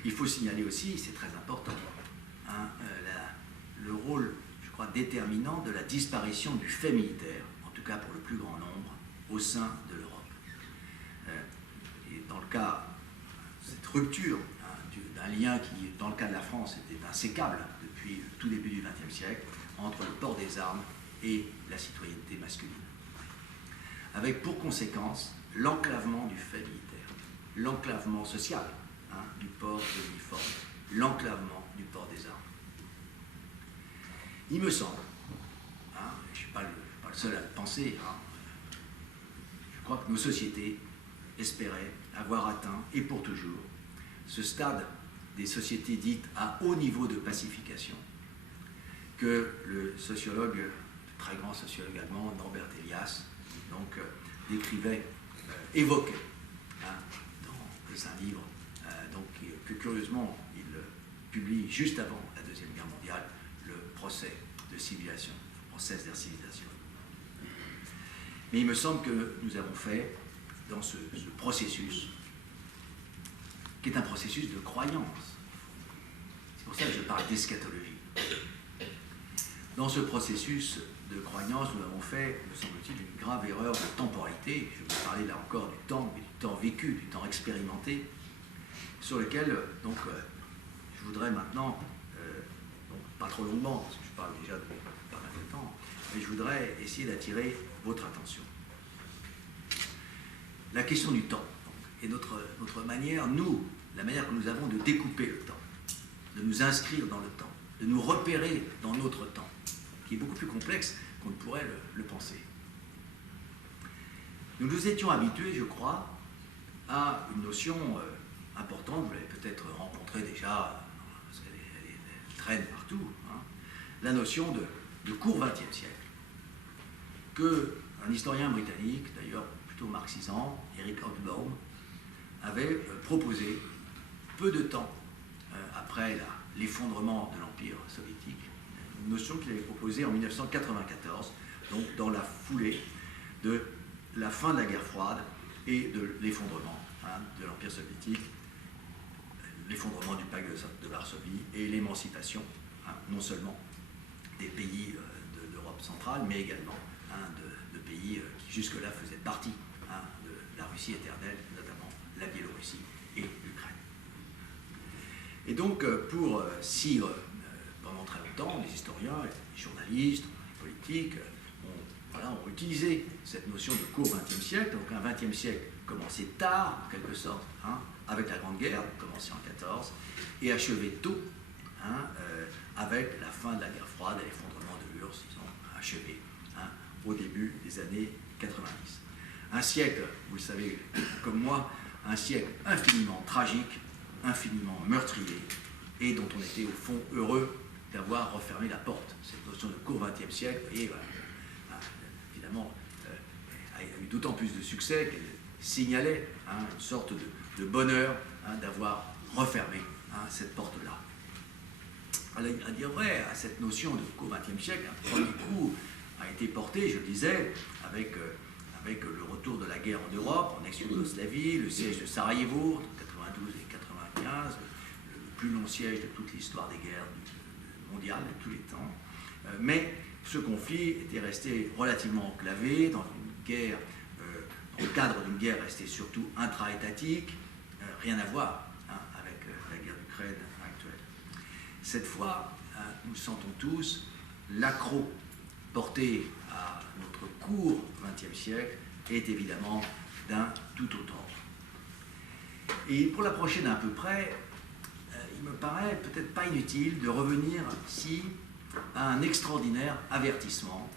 Il faut signaler aussi, c'est très important, le rôle, je crois, déterminant de la disparition du fait militaire, en tout cas pour le plus grand nombre, au sein de l'Europe. Et dans le cas, cette rupture d'un lien qui, dans le cas de la France, était insécable depuis le tout début du XXe siècle, entre le port des armes et la citoyenneté masculine. Avec pour conséquence l'enclavement du fait militaire, l'enclavement social du port de l'uniforme, l'enclavement du port des armes. Il me semble, je ne suis pas le seul à le penser, je crois que nos sociétés espéraient avoir atteint, et pour toujours, ce stade des sociétés dites à haut niveau de pacification que le sociologue, le très grand sociologue allemand Norbert Elias, donc, décrivait, évoquait dans un livre que curieusement il publie juste avant la Deuxième Guerre mondiale, le procès de civilisation, le procès de civilisation. Mais il me semble que nous avons fait, dans ce processus, qui est un processus de croyance, c'est pour ça que je parle d'eschatologie, dans ce processus de croyance, nous avons fait, me semble-t-il, une grave erreur de temporalité. Je vais parler là encore du temps, mais du temps vécu, du temps expérimenté, sur lequel, donc, je voudrais maintenant, donc, pas trop longuement, parce que je parle déjà depuis pas mal de temps, mais je voudrais essayer d'attirer votre attention. La question du temps, donc, et notre manière, la manière que nous avons de découper le temps, de nous inscrire dans le temps, de nous repérer dans notre temps, qui est beaucoup plus complexe qu'on ne pourrait le penser. Nous nous étions habitués, je crois, à une notion importante, vous l'avez peut-être rencontrée déjà, parce qu'elle traîne partout, la notion de court XXe siècle, qu'un historien britannique, d'ailleurs plutôt marxisant, Eric Hobsbawm, avait proposé peu de temps après l'effondrement de l'Empire soviétique, une notion qu'il avait proposée en 1994, donc dans la foulée de la fin de la guerre froide et de l'effondrement de l'Empire soviétique, l'effondrement du pacte de Varsovie et l'émancipation, non seulement des pays d'Europe centrale, mais également de pays qui jusque-là faisaient partie de la Russie éternelle, notamment la Biélorussie et l'Ukraine. Et donc, pour suivre pendant très longtemps, les historiens, les journalistes, les politiques ont utilisé cette notion de court XXe siècle, donc un XXe siècle commencé tard, en quelque sorte, avec la Grande Guerre, commencé en 14, et achevé tôt, avec la fin de la guerre froide et l'effondrement de l'URSS, achevé au début des années 90. Un siècle, vous le savez comme moi, un siècle infiniment tragique, infiniment meurtrier, et dont on était au fond heureux d'avoir refermé la porte. Cette notion de court XXe siècle, et évidemment, a eu d'autant plus de succès qu'elle signalait une sorte de bonheur d'avoir refermé cette porte-là. À dire vrai, à cette notion de court XXe siècle, un premier coup a été porté, je le disais, avec le retour de la guerre en Europe, en ex-Yougoslavie, le siège de Sarajevo entre 92 et 95, le plus long siège de toute l'histoire des guerres mondiales de tous les temps. Mais ce conflit était resté relativement enclavé dans une guerre, dans le cadre d'une guerre restée surtout intra-étatique, rien à voir avec la guerre d'Ukraine actuelle. Cette fois, nous sentons tous l'accroc porté à notre court XXe siècle est évidemment d'un tout autre ordre. Et pour l'approcher d'un peu près, il me paraît peut-être pas inutile de revenir ici à un extraordinaire avertissement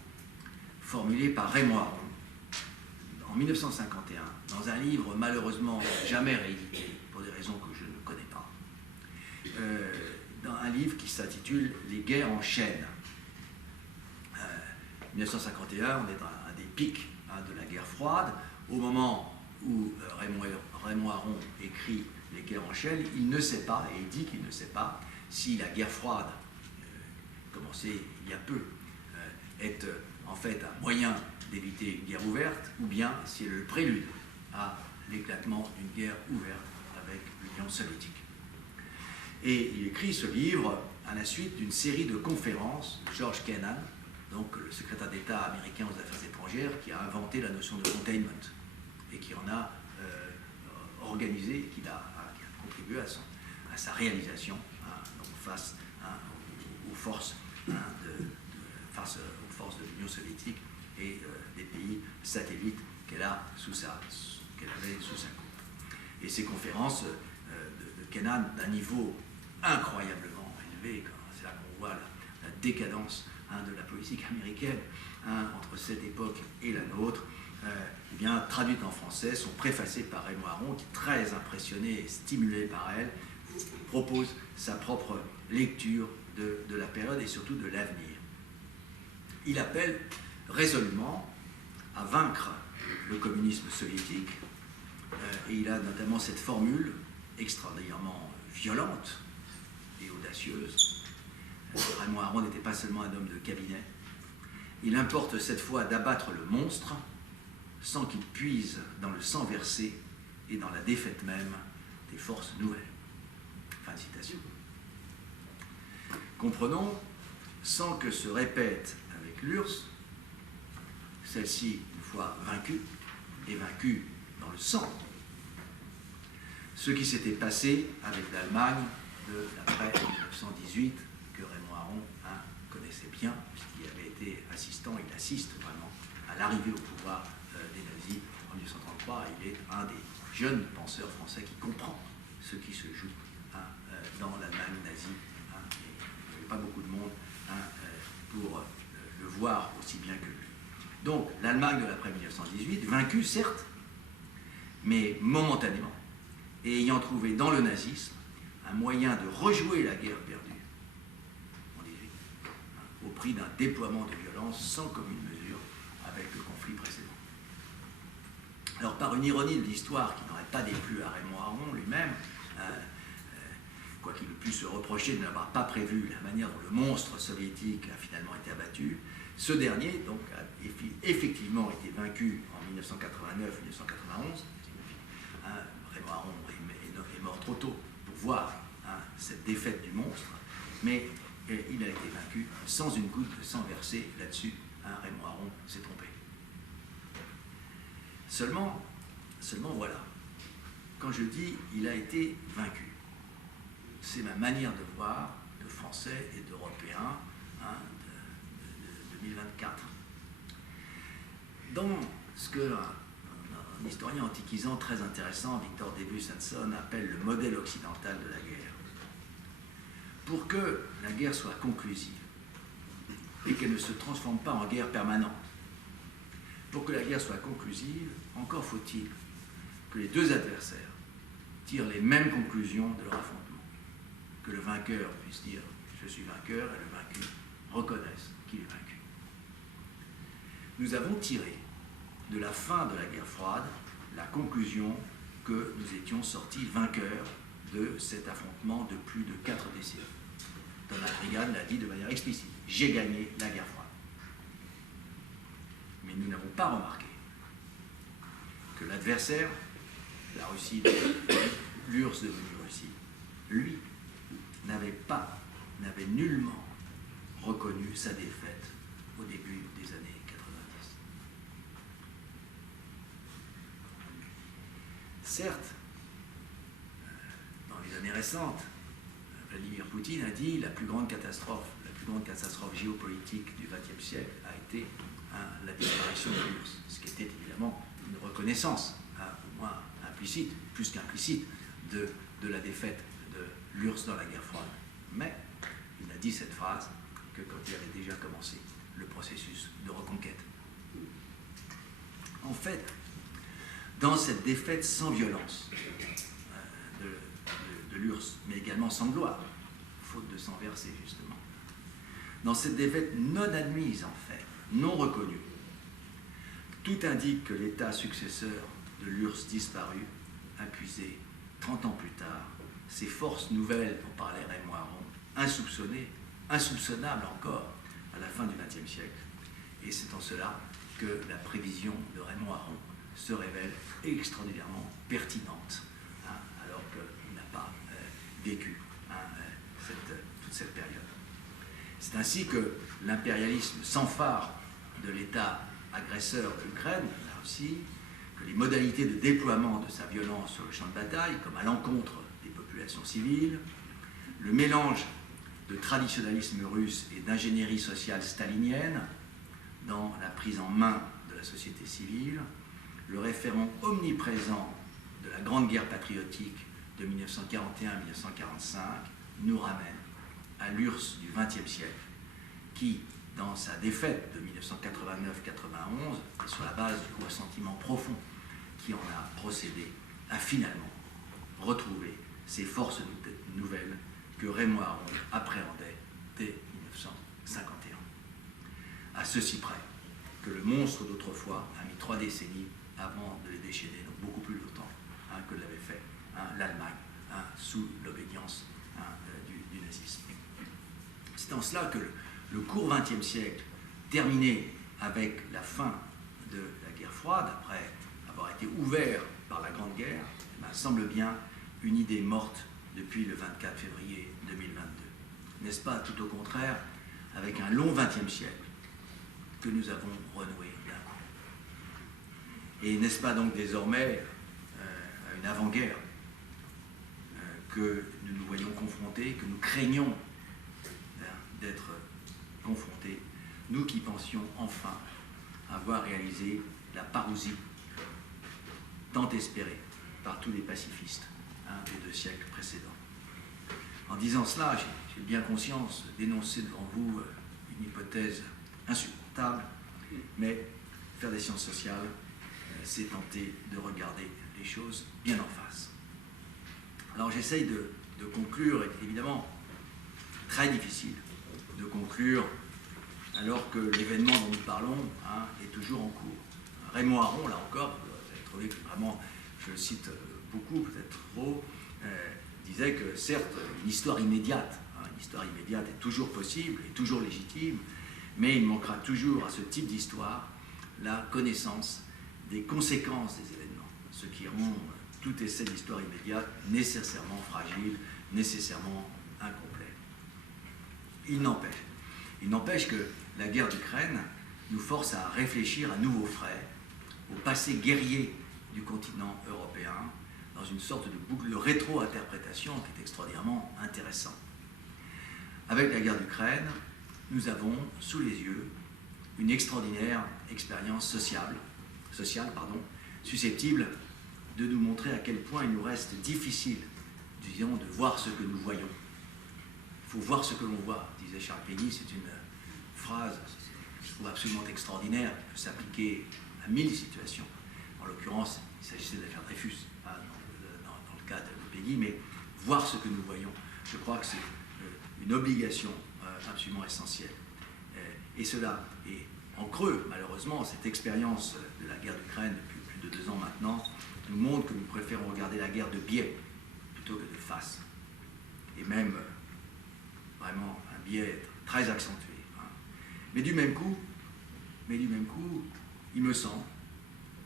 formulé par Raymond Aron en 1951, dans un livre malheureusement jamais réédité, pour des raisons que je ne connais pas, dans un livre qui s'intitule « Les guerres en chaîne ». 1951, on est dans un des pics de la guerre froide. Au moment où Raymond Aron écrit « Les guerres en chaîne », il ne sait pas, et il dit qu'il ne sait pas, si la guerre froide, commencée il y a peu, est en fait un moyen d'éviter une guerre ouverte, ou bien si elle est le prélude à l'éclatement d'une guerre ouverte avec l'Union soviétique. Et il écrit ce livre à la suite d'une série de conférences de George Kennan, donc le secrétaire d'État américain aux affaires étrangères, qui a inventé la notion de containment et qui en a organisé, qui a contribué à sa réalisation, donc face aux forces face aux forces de l'Union soviétique et des pays satellites qu'elle avait sous sa coupe. Et ces conférences de Kennan, d'un niveau incroyablement élevé, c'est là qu'on voit la décadence de la politique américaine entre cette époque et la nôtre, eh bien, traduites en français, sont préfacées par Raymond Aron, qui, très impressionné et stimulé par elle, propose sa propre lecture de la période et surtout de l'avenir. Il appelle résolument à vaincre le communisme soviétique, et il a notamment cette formule extraordinairement violente et audacieuse. Raymond Aron n'était pas seulement un homme de cabinet. Il importe cette fois d'abattre le monstre sans qu'il puise dans le sang versé et dans la défaite même des forces nouvelles. Fin de citation. Comprenons, sans que se répète avec l'URSS, celle-ci, une fois vaincue, et vaincue dans le sang, ce qui s'était passé avec l'Allemagne de l'après 1918, que Raymond Aron connaissait bien, puisqu'il avait été assistant, il assiste vraiment à l'arrivée au pouvoir des nazis en 1933. Il est un des jeunes penseurs français qui comprend ce qui se joue dans l'Allemagne nazie. Il n'y avait pas beaucoup de monde pour le voir aussi bien que lui. Donc, l'Allemagne de l'après 1918, vaincue certes, mais momentanément, et ayant trouvé dans le nazisme un moyen de rejouer la guerre perdue en 18, au prix d'un déploiement de violence sans commune mesure avec le conflit précédent. Alors, par une ironie de l'histoire qui n'aurait pas déplu à Raymond Aron lui-même, quoiqu'il puisse se reprocher de n'avoir pas prévu la manière dont le monstre soviétique a finalement été abattu, ce dernier donc, a effectivement été vaincu en 1989-1991. Raymond Aron est mort trop tôt pour voir cette défaite du monstre, mais il a été vaincu sans une goutte de sang versé là-dessus. Raymond Aron s'est trompé. Seulement voilà, quand je dis il a été vaincu, c'est ma manière de voir de Français et d'Européens de 2024. Dans ce que un historien antiquisant très intéressant, Victor Debus-Hanson, appelle le modèle occidental de la guerre. Pour que la guerre soit conclusive et qu'elle ne se transforme pas en guerre permanente, pour que la guerre soit conclusive, encore faut-il que les deux adversaires tirent les mêmes conclusions de leur affrontement. Que le vainqueur puisse dire « je suis vainqueur » et le vaincu reconnaisse qu'il est vaincu. Nous avons tiré de la fin de la guerre froide la conclusion que nous étions sortis vainqueurs de cet affrontement de plus de 4 décennies. Donald Reagan l'a dit de manière explicite, j'ai gagné la guerre froide. Mais nous n'avons pas remarqué que l'adversaire, la Russie, l'URSS devenue Russie, lui, n'avait nullement reconnu sa défaite au début des années 90. Certes, dans les années récentes, Vladimir Poutine a dit la plus grande catastrophe géopolitique du XXe siècle a été la disparition de l'URSS, ce qui était évidemment une reconnaissance, au moins implicite, plus qu'implicite, de la défaite de l'URSS dans la guerre froide. Mais il n'a dit cette phrase que quand il avait déjà commencé le processus de reconquête. En fait, dans cette défaite sans violence de l'URSS, mais également sans gloire, faute de sang versé justement, dans cette défaite non admise en fait, non reconnue, tout indique que l'État successeur de l'URSS disparu a puisé 30 ans plus tard ces forces nouvelles dont parlait Raymond Aron, insoupçonnables encore à la fin du XXe siècle. Et c'est en cela que la prévision de Raymond Aron se révèle extraordinairement pertinente, hein, alors qu'il n'a pas vécu toute cette période. C'est ainsi que l'impérialisme s'enfare de l'État agresseur de l'Ukraine, la Russie, que les modalités de déploiement de sa violence sur le champ de bataille, comme à l'encontre des populations civiles, le mélange de traditionnalisme russe et d'ingénierie sociale stalinienne dans la prise en main de la société civile, le référent omniprésent de la Grande Guerre patriotique de 1941-1945 nous ramène à l'URSS du XXe siècle, qui, dans sa défaite de 1989-91, et sur la base du ressentiment profond qui en a procédé, a finalement retrouvé ces forces nouvelles que Raymond Aron appréhendait dès 1951. À ceci près que le monstre d'autrefois a mis 3 décennies avant de les déchaîner, donc beaucoup plus longtemps que l'avait fait l'Allemagne sous l'obédience du nazisme. C'est en cela que le court XXe siècle, terminé avec la fin de la guerre froide, après avoir été ouvert par la Grande Guerre, semble bien une idée morte depuis le 24 février 2022. N'est-ce pas tout au contraire avec un long XXe siècle que nous avons renoué d'un coup? Et n'est-ce pas donc désormais à une avant-guerre que nous nous voyons confrontés, que nous craignons d'être confrontés, nous qui pensions enfin avoir réalisé la parousie tant espérée par tous les pacifistes des 2 siècles précédents. En disant cela, j'ai bien conscience d'énoncer devant vous une hypothèse insupportable, mais faire des sciences sociales, c'est tenter de regarder les choses bien en face. Alors j'essaye de conclure, évidemment, très difficile de conclure alors que l'événement dont nous parlons est toujours en cours. Raymond Aron, là encore, vous avez trouvé que vraiment, je le cite beaucoup, peut-être trop, disait que certes, une histoire immédiate est toujours possible et toujours légitime, mais il manquera toujours à ce type d'histoire la connaissance des conséquences des événements, ce qui rend tout essai d'histoire immédiate nécessairement fragile, nécessairement incomplet. Il n'empêche que la guerre d'Ukraine nous force à réfléchir à nouveau frais au passé guerrier du continent européen dans une sorte de boucle de rétro-interprétation qui est extraordinairement intéressante. Avec la guerre d'Ukraine, nous avons sous les yeux une extraordinaire expérience sociale, susceptible de nous montrer à quel point il nous reste difficile, disons, de voir ce que nous voyons. Il faut voir ce que l'on voit, disait Charles Péguy. C'est une phrase, je trouve, absolument extraordinaire, qui peut s'appliquer à 1000 situations. En l'occurrence, il s'agissait de l'affaire Dreyfus, dans le cas de Péguy, mais voir ce que nous voyons, je crois que c'est une obligation absolument essentielle. Et cela est en creux, malheureusement, cette expérience de la guerre d'Ukraine depuis plus de 2 ans maintenant nous montre que nous préférons regarder la guerre de biais plutôt que de face. Et même, vraiment, un biais très accentué. Mais du même coup, il me semble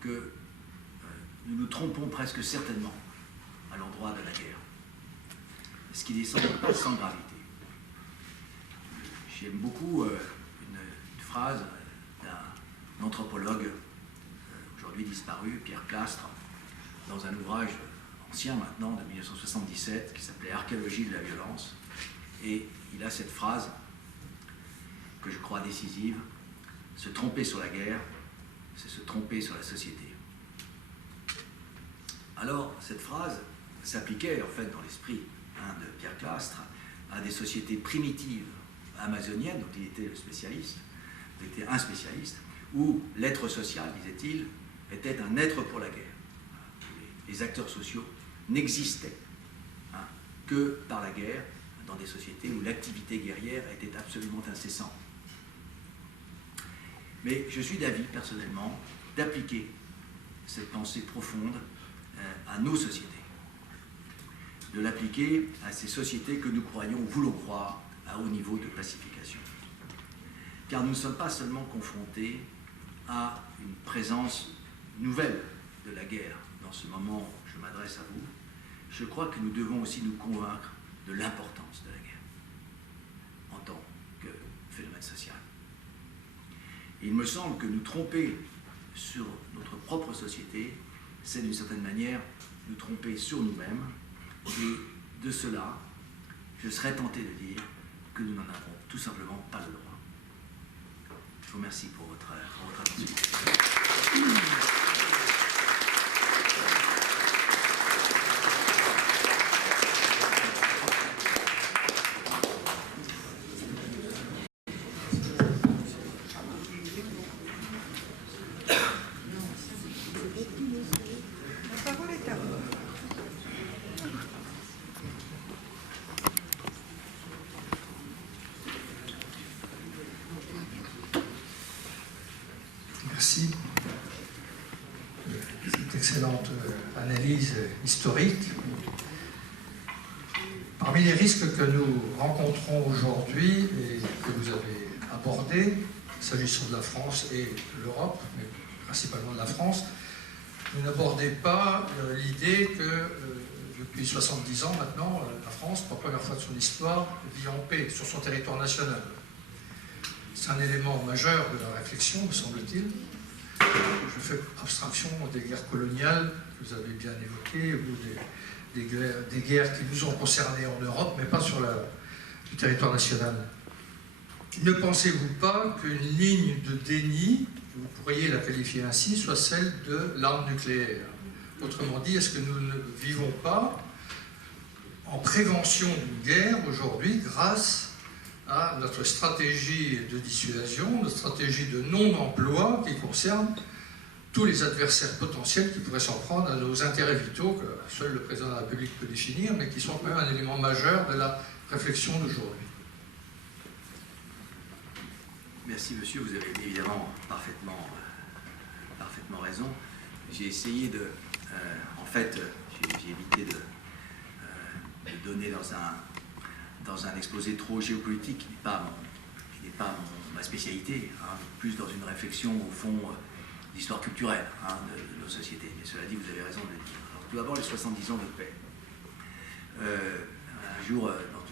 que nous nous trompons presque certainement à l'endroit de la guerre. Ce qui descend pas sans gravité. J'aime beaucoup une phrase d'un anthropologue aujourd'hui disparu, Pierre Clastre, dans un ouvrage ancien maintenant, de 1977, qui s'appelait « Archéologie de la violence ». Et il a cette phrase que je crois décisive: « Se tromper sur la guerre, c'est se tromper sur la société ». Alors, cette phrase s'appliquait, en fait, dans l'esprit de Pierre Clastre, à des sociétés primitives amazoniennes, dont il était le spécialiste, était un spécialiste, où l'être social, disait-il, était un être pour la guerre. Les acteurs sociaux n'existaient que par la guerre, dans des sociétés où l'activité guerrière était absolument incessante. Mais je suis d'avis, personnellement, d'appliquer cette pensée profonde à nos sociétés, de l'appliquer à ces sociétés que nous croyons ou voulons croire à haut niveau de pacification. Car nous ne sommes pas seulement confrontés à une présence nouvelle de la guerre dans ce moment où je m'adresse à vous, je crois que nous devons aussi nous convaincre de l'importance de la guerre en tant que phénomène social. Et il me semble que nous tromper sur notre propre société, c'est d'une certaine manière nous tromper sur nous-mêmes, et de cela, je serais tenté de dire que nous n'en avons tout simplement pas le droit. Je vous remercie pour votre attention. La parole est à vous. Merci. Cette excellente analyse historique. Parmi les risques que nous rencontrons aujourd'hui et que vous avez abordés, s'agissant de la France et de l'Europe, mais principalement de la France, vous n'abordez pas l'idée que depuis 70 ans maintenant, la France, pour la première fois de son histoire, vit en paix sur son territoire national. C'est un élément majeur de la réflexion, me semble-t-il. Je fais abstraction des guerres coloniales que vous avez bien évoquées, ou des guerres qui nous ont concernés en Europe, mais pas sur le territoire national. Ne pensez-vous pas qu'une ligne de déni, vous pourriez la qualifier ainsi, soit celle de l'arme nucléaire? Autrement dit, est-ce que nous ne vivons pas en prévention d'une guerre aujourd'hui grâce à notre stratégie de dissuasion, notre stratégie de non-emploi qui concerne tous les adversaires potentiels qui pourraient s'en prendre à nos intérêts vitaux, que seul le président de la République peut définir, mais qui sont quand même un élément majeur de la réflexion d'aujourd'hui. Merci monsieur, vous avez évidemment parfaitement raison. J'ai essayé de... en fait, j'ai évité de donner dans un exposé trop géopolitique, qui n'est pas ma spécialité, hein, plus dans une réflexion au fond d'histoire culturelle de nos sociétés. Mais cela dit, vous avez raison de le dire. Alors, tout d'abord, les 70 ans de paix. Un jour, dans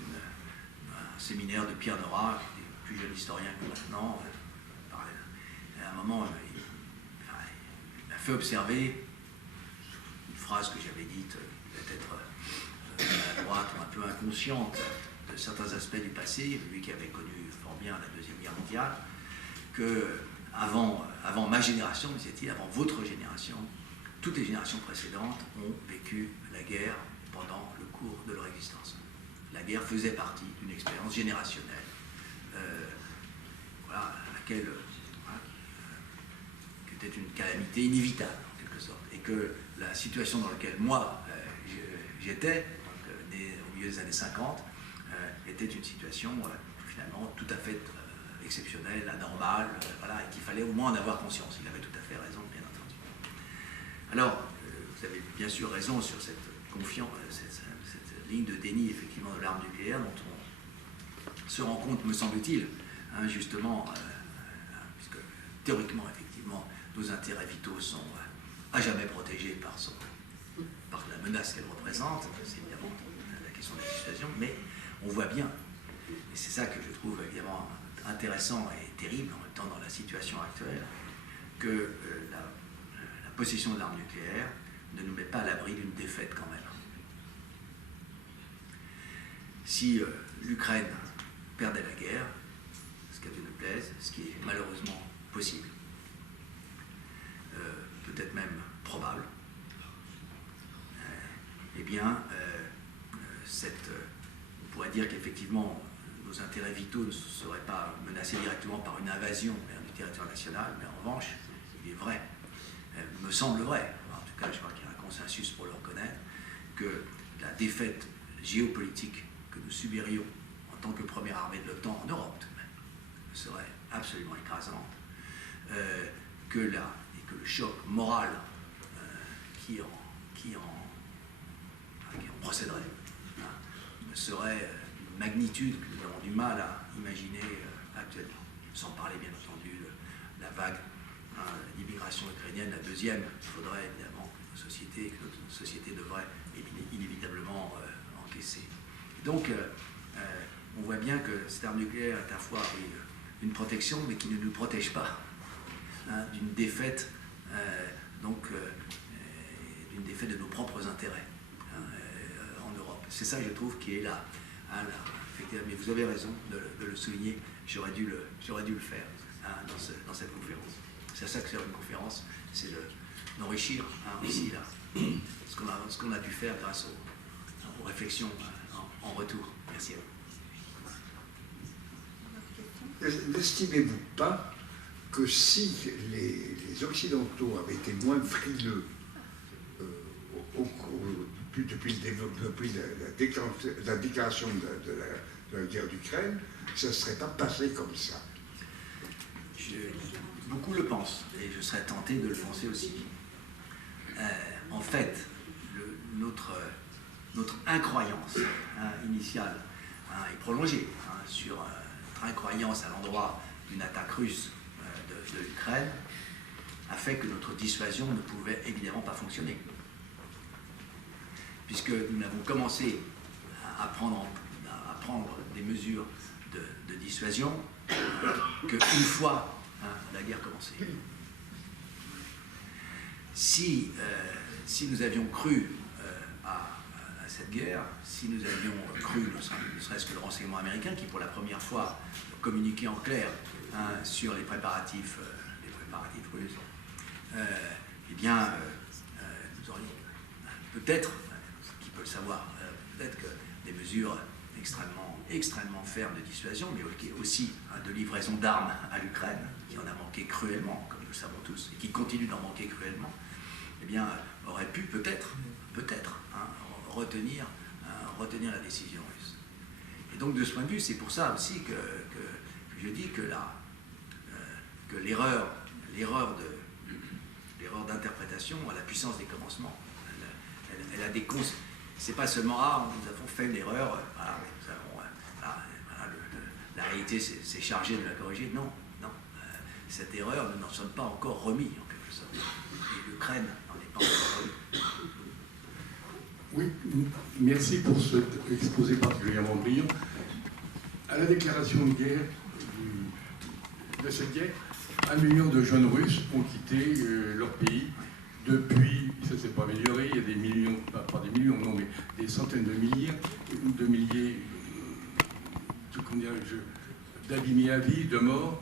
un séminaire de Pierre Nora, qui est plus jeune historien que maintenant, à un moment, il m'a fait observer une phrase que j'avais dite, peut-être maladroite ou un peu inconsciente de certains aspects du passé, lui qui avait connu fort bien la Deuxième Guerre mondiale, que avant ma génération, disait-il, avant votre génération, toutes les générations précédentes ont vécu la guerre pendant le cours de leur existence. La guerre faisait partie d'une expérience générationnelle, à laquelle qui était une calamité inévitable, en quelque sorte, et que la situation dans laquelle moi j'étais, né au milieu des années 50, était une situation finalement tout à fait exceptionnelle, anormale, et qu'il fallait au moins en avoir conscience. Il avait tout à fait raison, bien entendu. Alors, vous avez bien sûr raison sur cette confiance, cette ligne de déni, effectivement, de l'arme nucléaire, dont on se rend compte, me semble-t-il, justement, puisque théoriquement, effectivement, nos intérêts vitaux sont à jamais protégés par la menace qu'elle représente. C'est évidemment la question de la dissuasion, mais on voit bien, et c'est ça que je trouve évidemment intéressant et terrible en même temps dans la situation actuelle, que la possession d'armes nucléaires ne nous met pas à l'abri d'une défaite quand même. Si l'Ukraine perdait la guerre, ce qu'à Dieu ne plaise, ce qui est malheureusement possible, peut-être même probable, eh bien, on pourrait dire qu'effectivement, nos intérêts vitaux ne seraient pas menacés directement par une invasion du territoire national, mais en revanche, il est vrai, me semble vrai, en tout cas je crois qu'il y a un consensus pour le reconnaître, que la défaite géopolitique que nous subirions en tant que première armée de l'OTAN en Europe tout de même serait absolument écrasante, que le choc moral qui en procéderait serait une magnitude que nous avons du mal à imaginer actuellement, sans parler bien entendu de la vague l'immigration ukrainienne, la deuxième, il faudrait évidemment que notre société devrait inévitablement encaisser. Donc, on voit bien que cette arme nucléaire est à la fois une protection, mais qui ne nous protège pas d'une défaite, d'une défaite de nos propres intérêts en Europe. C'est ça, je trouve, qui est là. Mais vous avez raison de le souligner. J'aurais dû le faire dans cette conférence. C'est ça que c'est une conférence, c'est d'enrichir aussi là, ce qu'on a pu faire grâce aux réflexions en retour. Merci à vous. N'estimez-vous pas que si les Occidentaux avaient été moins frileux depuis la déclaration de la guerre d'Ukraine, ça ne serait pas passé comme ça? Beaucoup le pensent, et je serais tenté de le penser aussi. En fait, notre incroyance initiale est prolongée sur notre incroyance à l'endroit d'une attaque russe de l'Ukraine a fait que notre dissuasion ne pouvait évidemment pas fonctionner. Puisque nous n'avons commencé à prendre des mesures de dissuasion qu'une fois la guerre commencée. Si nous avions cru à cette guerre, si nous avions cru, ne serait-ce que le renseignement américain, qui pour la première fois communiquait en clair sur les préparatifs russes, eh bien, nous aurions peut-être, qui peut le savoir, peut-être que des mesures extrêmement fermes de dissuasion, mais aussi de livraison d'armes à l'Ukraine, qui en a manqué cruellement, comme nous le savons tous, et qui continue d'en manquer cruellement, eh bien, aurait pu peut-être retenir la décision russe. Et donc, de ce point de vue, c'est pour ça aussi que je dis que l'erreur d'interprétation à la puissance des commencements, elle a des conséquences. C'est pas seulement nous avons fait une erreur, la réalité s'est chargée de la corriger. Non, cette erreur, nous n'en sommes pas encore remis en quelque sorte. Et l'Ukraine n'en est pas encore remis. Oui, merci pour cet exposé particulièrement brillant. À la déclaration de guerre de cette guerre, 1 million de jeunes Russes ont quitté leur pays. Depuis, ça ne s'est pas amélioré, il y a des millions, pas des millions, non, mais des centaines de milliers d'abîmés à vie, de morts.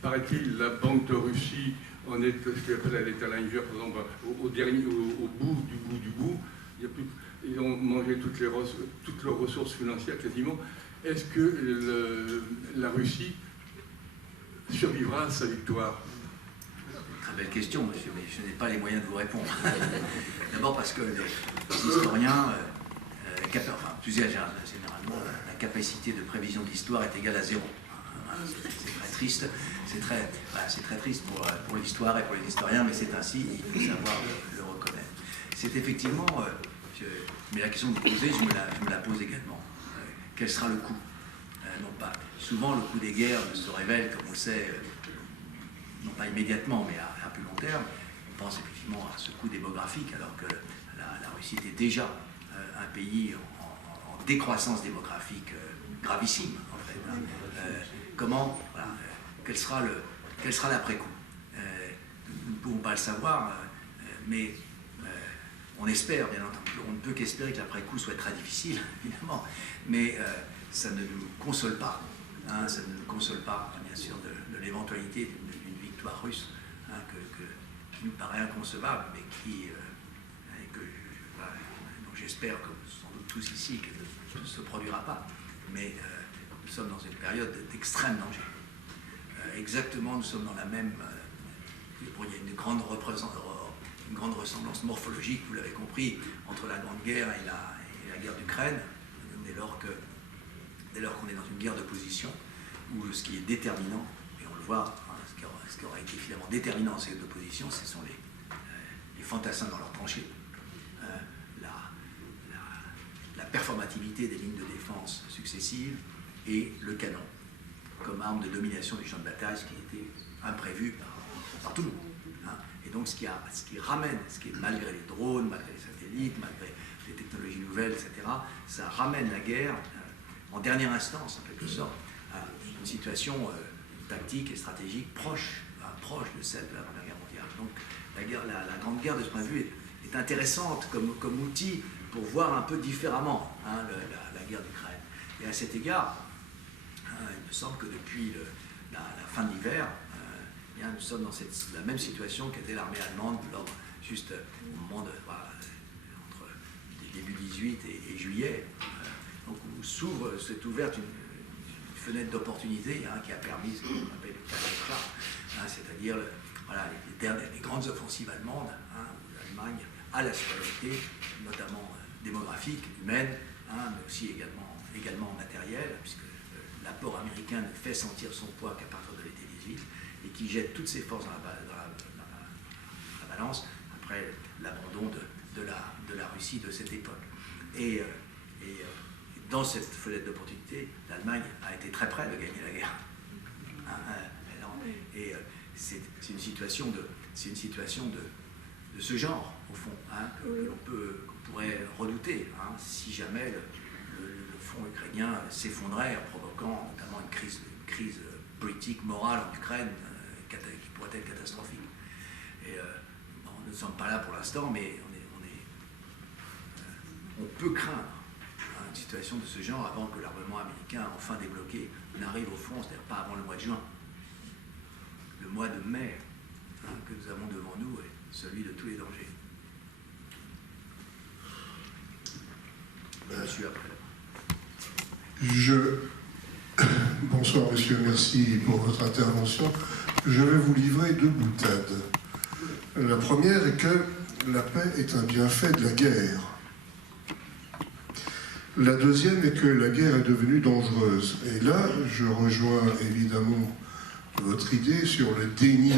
Paraît-il, la Banque de Russie en est ce qu'on appelle à l'État-Linger, par exemple, au bout du bout. Ils ont mangé toutes leurs ressources financières quasiment. Est-ce que la Russie survivra à sa victoire? Très belle question, monsieur, mais je n'ai pas les moyens de vous répondre. D'abord parce que les historiens, généralement, la capacité de prévision de l'histoire est égale à 0. C'est très triste, c'est très triste pour l'histoire et pour les historiens, mais c'est ainsi, il faut savoir le reconnaître. C'est effectivement, mais la question que vous posez, je me la pose également. Quel sera le coût? Non pas. Souvent, le coût des guerres se révèle, comme on le sait, non pas immédiatement, mais à plus long terme. On pense effectivement à ce coût démographique, alors que la Russie était déjà un pays en décroissance démographique gravissime, en fait. Quel sera l'après-coup? Nous ne pouvons pas le savoir, mais on espère, bien entendu. On ne peut qu'espérer que l'après-coup soit très difficile, évidemment, mais ça ne nous console pas. Ça ne nous console pas, bien sûr, de l'éventualité d'une victoire russe, qui nous paraît inconcevable, mais donc j'espère, comme sans doute tous ici, que ça ne se produira pas. Mais nous sommes dans une période d'extrême danger. Exactement, nous sommes dans la même... il y a une grande ressemblance morphologique, vous l'avez compris, entre la Grande Guerre et la guerre d'Ukraine, dès lors qu'on est dans une guerre de position, où ce qui est déterminant, et on le voit, ce qui aura été finalement déterminant dans cette opposition, ce sont les fantassins dans leurs tranchées, la performativité des lignes de défense successives et le canon comme arme de domination du champ de bataille, ce qui était imprévu par tout le monde. Hein. Et donc ce qui ramène, malgré les drones, malgré les satellites, malgré les technologies nouvelles, etc., ça ramène la guerre en dernière instance, en quelque sorte, à une situation tactique et stratégique proche de celle de la Première Guerre mondiale. Donc la Grande Guerre, de ce point de vue, est intéressante comme outil pour voir un peu différemment la guerre d'Ukraine. Et à cet égard, il me semble que depuis la fin de l'hiver, nous sommes dans la même situation qu'était l'armée allemande juste au moment entre début 18 et juillet. Donc où s'est ouverte une fenêtre d'opportunité qui a permis ce qu'on appelle le cas, c'est-à-dire les grandes offensives allemandes, où l'Allemagne a la supériorité, notamment démographique, humaine, mais aussi également matérielle, puisque l'apport américain ne fait sentir son poids qu'à partir de l'été 18, et qui jette toutes ses forces dans la balance après l'abandon de la Russie de cette époque. Et dans cette fenêtre d'opportunité, l'Allemagne a été très près de gagner la guerre. Et c'est une situation de ce genre, au fond, qu'on pourrait redouter, si jamais le front ukrainien s'effondrait en provoquant notamment une crise politique, morale en Ukraine qui pourrait être catastrophique. Et nous ne sommes pas là pour l'instant, mais on peut craindre une situation de ce genre avant que l'armement américain, enfin débloqué, n'arrive au front, c'est-à-dire pas avant le mois de juin. Le mois de mai que nous avons devant nous est celui de tous les dangers. Monsieur après. Bonsoir monsieur, merci pour votre intervention. Je vais vous livrer deux boutades. La première est que la paix est un bienfait de la guerre. La deuxième est que la guerre est devenue dangereuse. Et là, je rejoins évidemment votre idée sur le déni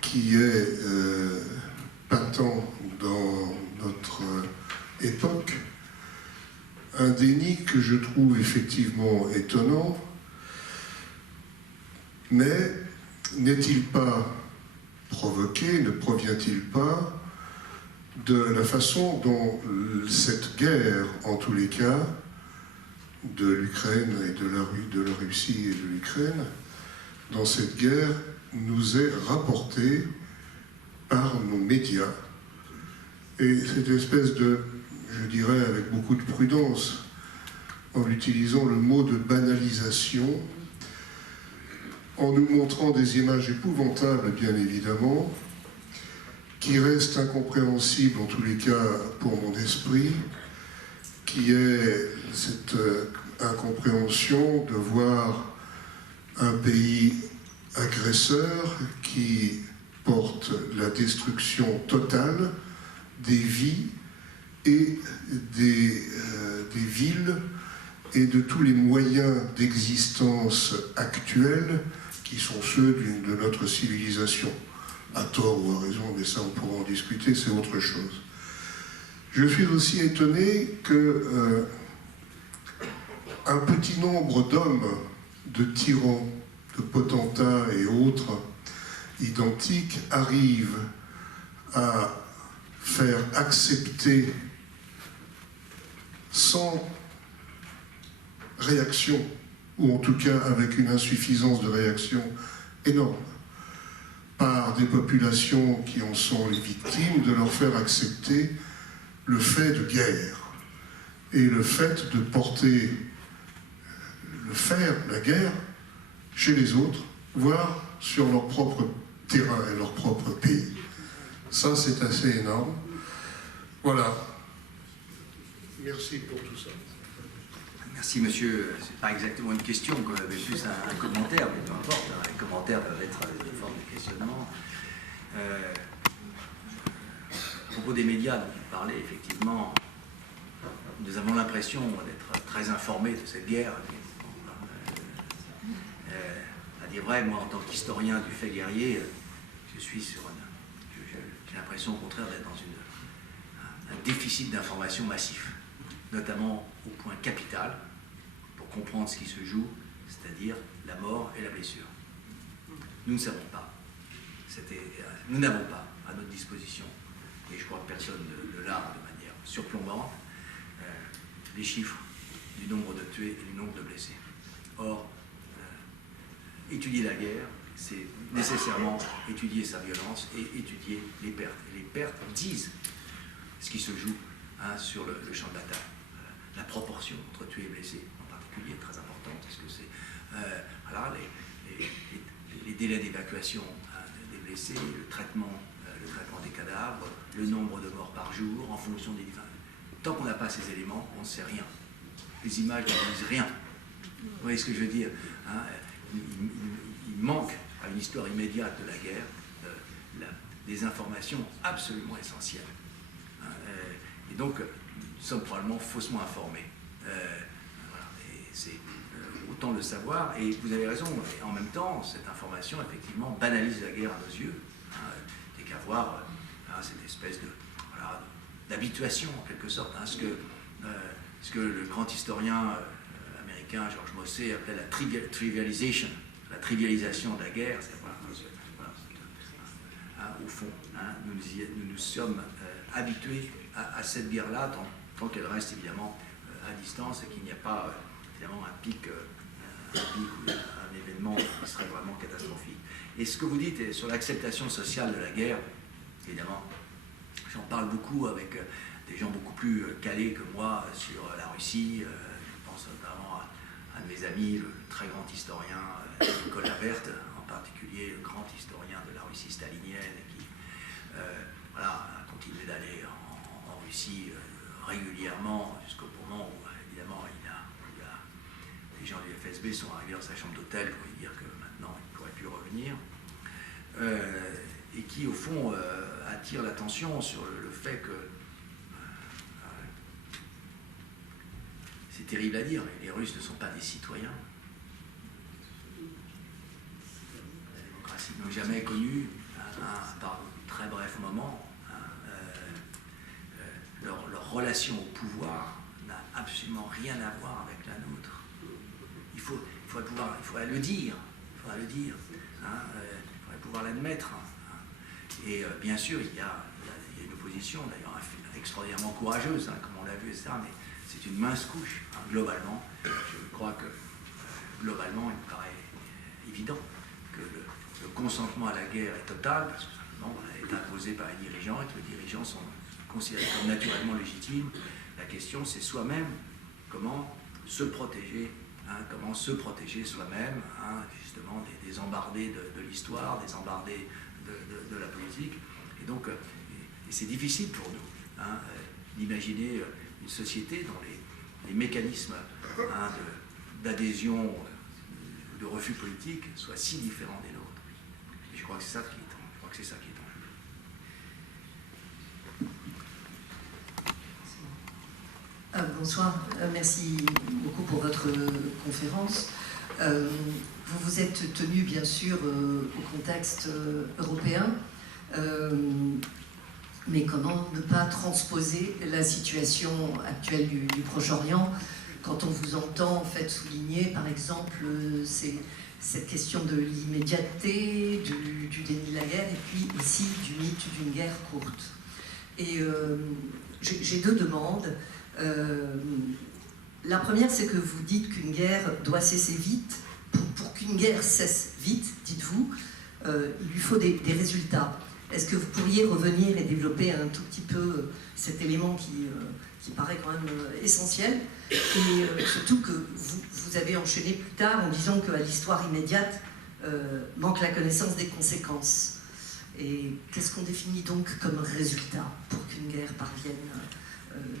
qui est patent dans notre époque. Un déni que je trouve effectivement étonnant, mais n'est-il pas provoqué, ne provient-il pas de la façon dont cette guerre, en tous les cas, de l'Ukraine et de la Russie et de l'Ukraine, dans cette guerre, nous est rapportée par nos médias. Et cette espèce de, je dirais avec beaucoup de prudence, en utilisant le mot de banalisation, en nous montrant des images épouvantables, bien évidemment, qui restent incompréhensibles, en tous les cas pour mon esprit, qui est cette incompréhension de voir un pays agresseur qui porte la destruction totale des vies et des villes et de tous les moyens d'existence actuels qui sont ceux de notre civilisation. À tort ou à raison, mais ça on pourra en discuter, c'est autre chose. Je suis aussi étonné que un petit nombre d'hommes, de tyrans, de potentats et autres identiques arrivent à faire accepter sans réaction, ou en tout cas avec une insuffisance de réaction énorme, par des populations qui en sont les victimes, de leur faire accepter le fait de guerre et le fait de porter, la guerre chez les autres, voire sur leur propre terrain et leur propre pays. Ça, c'est assez énorme. Voilà. Merci pour tout ça. Merci monsieur. C'est pas exactement une question, mais plus un commentaire, mais peu importe. Les commentaires peuvent être des formes de questionnement. À propos des médias dont vous parlez, effectivement, nous avons l'impression d'être très informés de cette guerre. À dire vrai, moi, en tant qu'historien du fait guerrier, j'ai l'impression, au contraire, d'être dans un déficit d'information massif, notamment au point capital, pour comprendre ce qui se joue, c'est-à-dire la mort et la blessure. Nous ne savons pas nous n'avons pas à notre disposition, et je crois que personne ne l'a de manière surplombante, les chiffres du nombre de tués et du nombre de blessés. Or, étudier la guerre, c'est nécessairement étudier sa violence et étudier les pertes. Et les pertes disent ce qui se joue sur le champ de bataille. La proportion entre tués et blessés, en particulier, est très importante. Est-ce que c'est voilà, les délais d'évacuation des blessés, le traitement des cadavres, le nombre de morts par jour, en fonction des... Tant qu'on n'a pas ces éléments, on ne sait rien. Les images ne disent rien. Vous voyez ce que je veux dire, hein? Il manque à une histoire immédiate de la guerre des informations absolument essentielles. Et donc, nous sommes probablement faussement informés. Voilà. Et c'est autant le savoir, et vous avez raison, et en même temps, cette information, effectivement, banalise la guerre à nos yeux. Il n'y a qu'à voir cette espèce d'habituation, en quelque sorte, ce que le grand historien américain George Mossé appelait la trivialization, la trivialisation de la guerre. Au fond, nous nous sommes habitués à cette guerre-là, tant qu'elle reste évidemment à distance et qu'il n'y a pas évidemment un pic ou un événement qui serait vraiment catastrophique. Et ce que vous dites sur l'acceptation sociale de la guerre, évidemment, j'en parle beaucoup avec des gens beaucoup plus calés que moi sur la Russie. Je pense notamment à un de mes amis, le très grand historien Nicolas Berthe, en particulier le grand historien de la Russie stalinienne, qui a continué d'aller en Russie régulièrement jusqu'au moment où, évidemment, les gens du FSB sont arrivés dans sa chambre d'hôtel pour lui dire que maintenant il ne pourrait plus revenir. Et qui, au fond, attire l'attention sur le fait que c'est terrible à dire, mais les Russes ne sont pas des citoyens. La démocratie n'ont jamais connu, par de très brefs moments, leur relation au pouvoir n'a absolument rien à voir avec la nôtre. Il faudrait le dire, il faudrait pouvoir l'admettre. Et bien sûr, il y a une opposition, d'ailleurs extraordinairement courageuse, comme on l'a vu, etc., mais c'est une mince couche. Globalement, je crois que globalement, il me paraît évident que le consentement à la guerre est total, parce que simplement, elle est imposée par les dirigeants et que les dirigeants sont considérés comme naturellement légitimes. La question, c'est soi-même, comment se protéger soi-même, justement, des embardés de l'histoire, des embardés de la politique. Et donc, c'est difficile pour nous d'imaginer une société dont les mécanismes d'adhésion, de refus politique soient si différents des nôtres. Et je crois que c'est ça qui est en jeu. Bonsoir, merci beaucoup pour votre conférence. Vous vous êtes tenu bien sûr au contexte européen, mais comment ne pas transposer la situation actuelle du Proche-Orient quand on vous entend en fait souligner par exemple cette question de l'immédiateté, du déni de la guerre, et puis ici du mythe d'une guerre courte. Et j'ai deux demandes. La première, c'est que vous dites qu'une guerre doit cesser vite. Pour qu'une guerre cesse vite, dites-vous, il lui faut des résultats. Est-ce que vous pourriez revenir et développer un tout petit peu cet élément qui paraît quand même essentiel, et surtout que vous avez enchaîné plus tard en disant qu'à l'histoire immédiate manque la connaissance des conséquences. Et qu'est-ce qu'on définit donc comme résultat pour qu'une guerre parvienne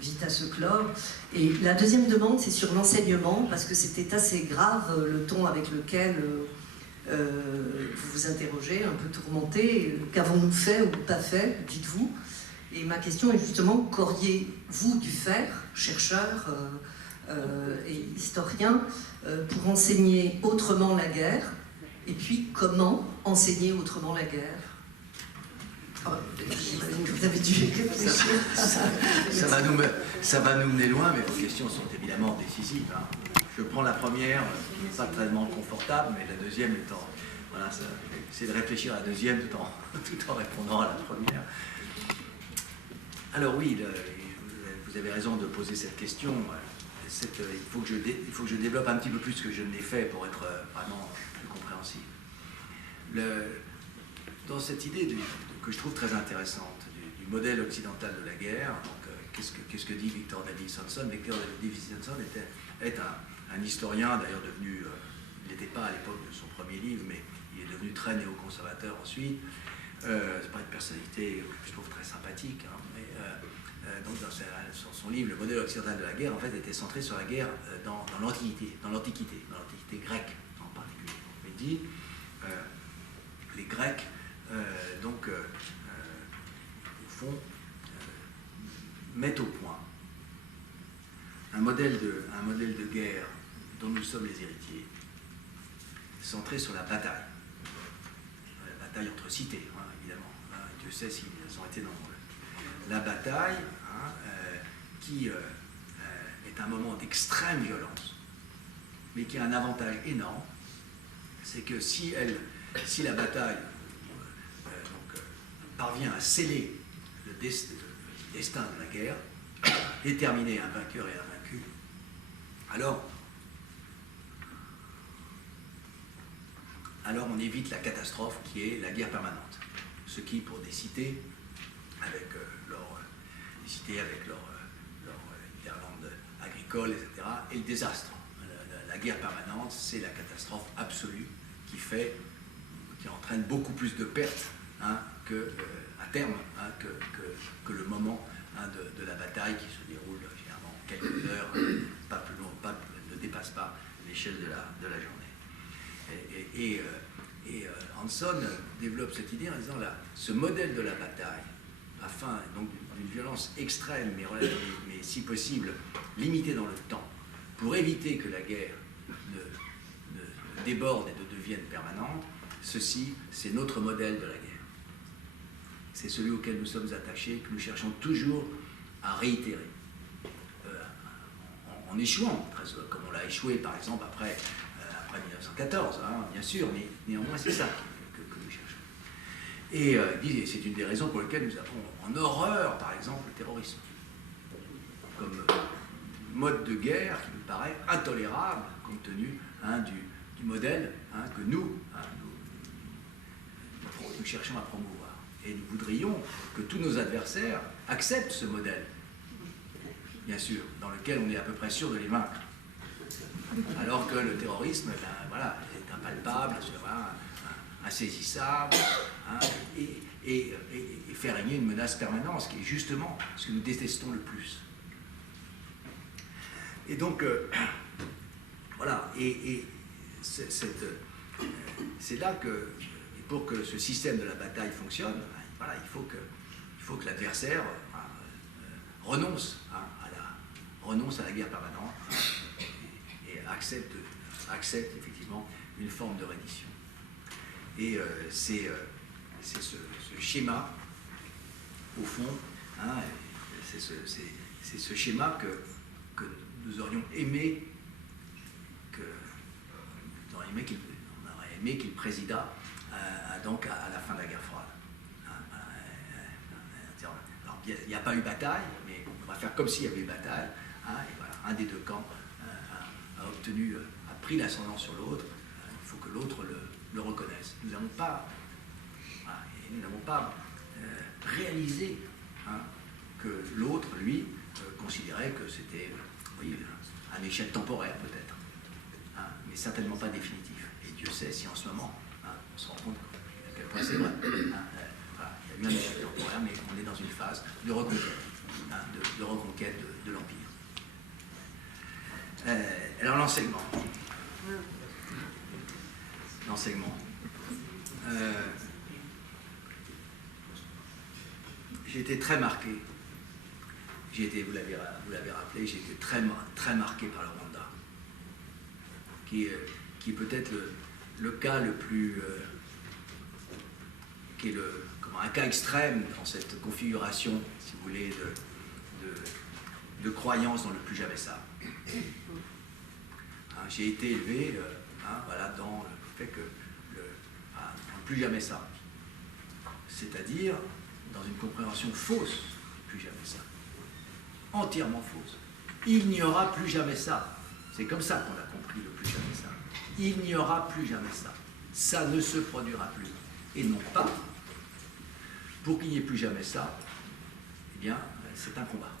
vite à se clore? Et la deuxième demande, c'est sur l'enseignement, parce que c'était assez grave le ton avec lequel vous vous interrogez, un peu tourmenté. Qu'avons-nous fait ou pas fait, dites-vous? Et ma question est justement, qu'auriez-vous dû faire, chercheur et historien, pour enseigner autrement la guerre? Et puis, comment enseigner autrement la guerre? J'imagine que vous avez dû réfléchir. Ça va nous mener loin, mais vos questions sont évidemment décisives. Je prends la première, qui n'est pas tellement confortable, mais la deuxième étant Voilà, c'est de réfléchir à la deuxième tout en répondant à la première. Alors oui, vous avez raison de poser cette question. Il faut que je développe un petit peu plus ce que je ne l'ai fait pour être vraiment plus compréhensible. Dans cette idée que je trouve très intéressante du modèle occidental de la guerre, qu'est-ce que dit Victor Davis Hanson? Victor Davis Hanson est un historien, d'ailleurs devenu, il n'était pas à l'époque de son premier livre, mais il est devenu très néoconservateur ensuite. C'est pas une personnalité que je trouve très sympathique, hein, mais donc dans son livre, le modèle occidental de la guerre, en fait, était centré sur la guerre dans l'Antiquité grecque en particulier. Il dit les Grecs, au fond, mettent au point un modèle de guerre dont nous sommes les héritiers, centré sur la bataille. La bataille entre cités, hein, évidemment. Hein, Dieu sait s'ils ont été nombreux. La bataille, hein, qui est un moment d'extrême violence, mais qui a un avantage énorme, c'est que si la bataille parvient à sceller le destin de la guerre, déterminer un vainqueur et un vaincu, alors on évite la catastrophe qui est la guerre permanente. Ce qui, pour des cités, avec leur hinterland agricole, etc., est le désastre. La guerre permanente, c'est la catastrophe absolue qui entraîne beaucoup plus de pertes, hein, à terme, hein, que le moment, hein, de la bataille qui se déroule généralement quelques heures, pas plus long, ne dépasse pas l'échelle de la journée. Et Hanson développe cette idée en disant ce modèle de la bataille, afin donc d'une violence extrême, mais si possible limitée dans le temps, pour éviter que la guerre ne déborde et ne devienne permanente, ceci, c'est notre modèle de la guerre. C'est celui auquel nous sommes attachés, que nous cherchons toujours à réitérer. En échouant, comme on l'a échoué par exemple après 1914, hein, bien sûr, mais néanmoins c'est ça que nous cherchons. Et c'est une des raisons pour lesquelles nous avons en horreur, par exemple, le terrorisme, comme mode de guerre qui nous paraît intolérable compte tenu, hein, du modèle, hein, que nous cherchons à promouvoir. Et nous voudrions que tous nos adversaires acceptent ce modèle, bien sûr, dans lequel on est à peu près sûr de les vaincre. Alors que le terrorisme, est impalpable, insaisissable, hein, et fait régner une menace permanente, ce qui est justement ce que nous détestons le plus. Et donc, voilà, et c'est là que, pour que ce système de la bataille fonctionne, voilà, il faut que l'adversaire renonce à la guerre permanente, hein, et accepte effectivement une forme de reddition. Et c'est ce schéma, au fond, hein, c'est ce schéma que nous aurions aimé qu'il présida donc à la fin de la guerre froide. Alors, il n'y a pas eu bataille, mais on va faire comme s'il y avait eu bataille. Hein, et voilà, un des deux camps a pris l'ascendant sur l'autre. Il faut que l'autre le reconnaisse. Nous n'avons pas réalisé, hein, que l'autre, lui, considérait que c'était un échec temporaire peut-être, hein, mais certainement pas définitif. Et Dieu sait si en ce moment, hein, on se rend compte à quel point c'est vrai. Hein, il y a eu un échec temporaire, mais on est dans une phase de reconquête, hein, de reconquête de l'Empire. Alors l'enseignement. J'ai été très marqué. Vous l'avez rappelé, j'ai été très marqué par le Rwanda, qui est peut-être le cas le plus, qui est un cas extrême dans cette configuration, si vous voulez, de croyance dans le plus jamais ça. Hein, j'ai été élevé, dans le fait que plus jamais ça. C'est-à-dire, dans une compréhension fausse, plus jamais ça. Entièrement fausse. Il n'y aura plus jamais ça. C'est comme ça qu'on a compris le plus jamais ça. Il n'y aura plus jamais ça. Ça ne se produira plus. Et non pas, pour qu'il n'y ait plus jamais ça, eh bien, c'est un combat.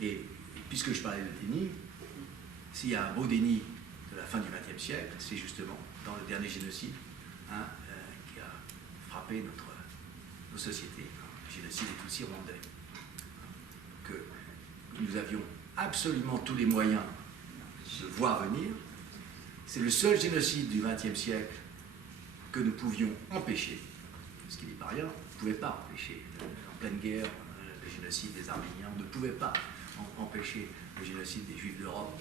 Et puisque je parlais de déni, s'il y a un beau déni de la fin du XXe siècle, c'est justement dans le dernier génocide qui a frappé nos sociétés, le génocide des Tutsis rwandais, que nous avions absolument tous les moyens de voir venir. C'est le seul génocide du XXe siècle que nous pouvions empêcher, ce qui n'est pas rien, on ne pouvait pas empêcher, en pleine guerre, le génocide des Arméniens, on ne pouvait pas empêcher le génocide des Juifs d'Europe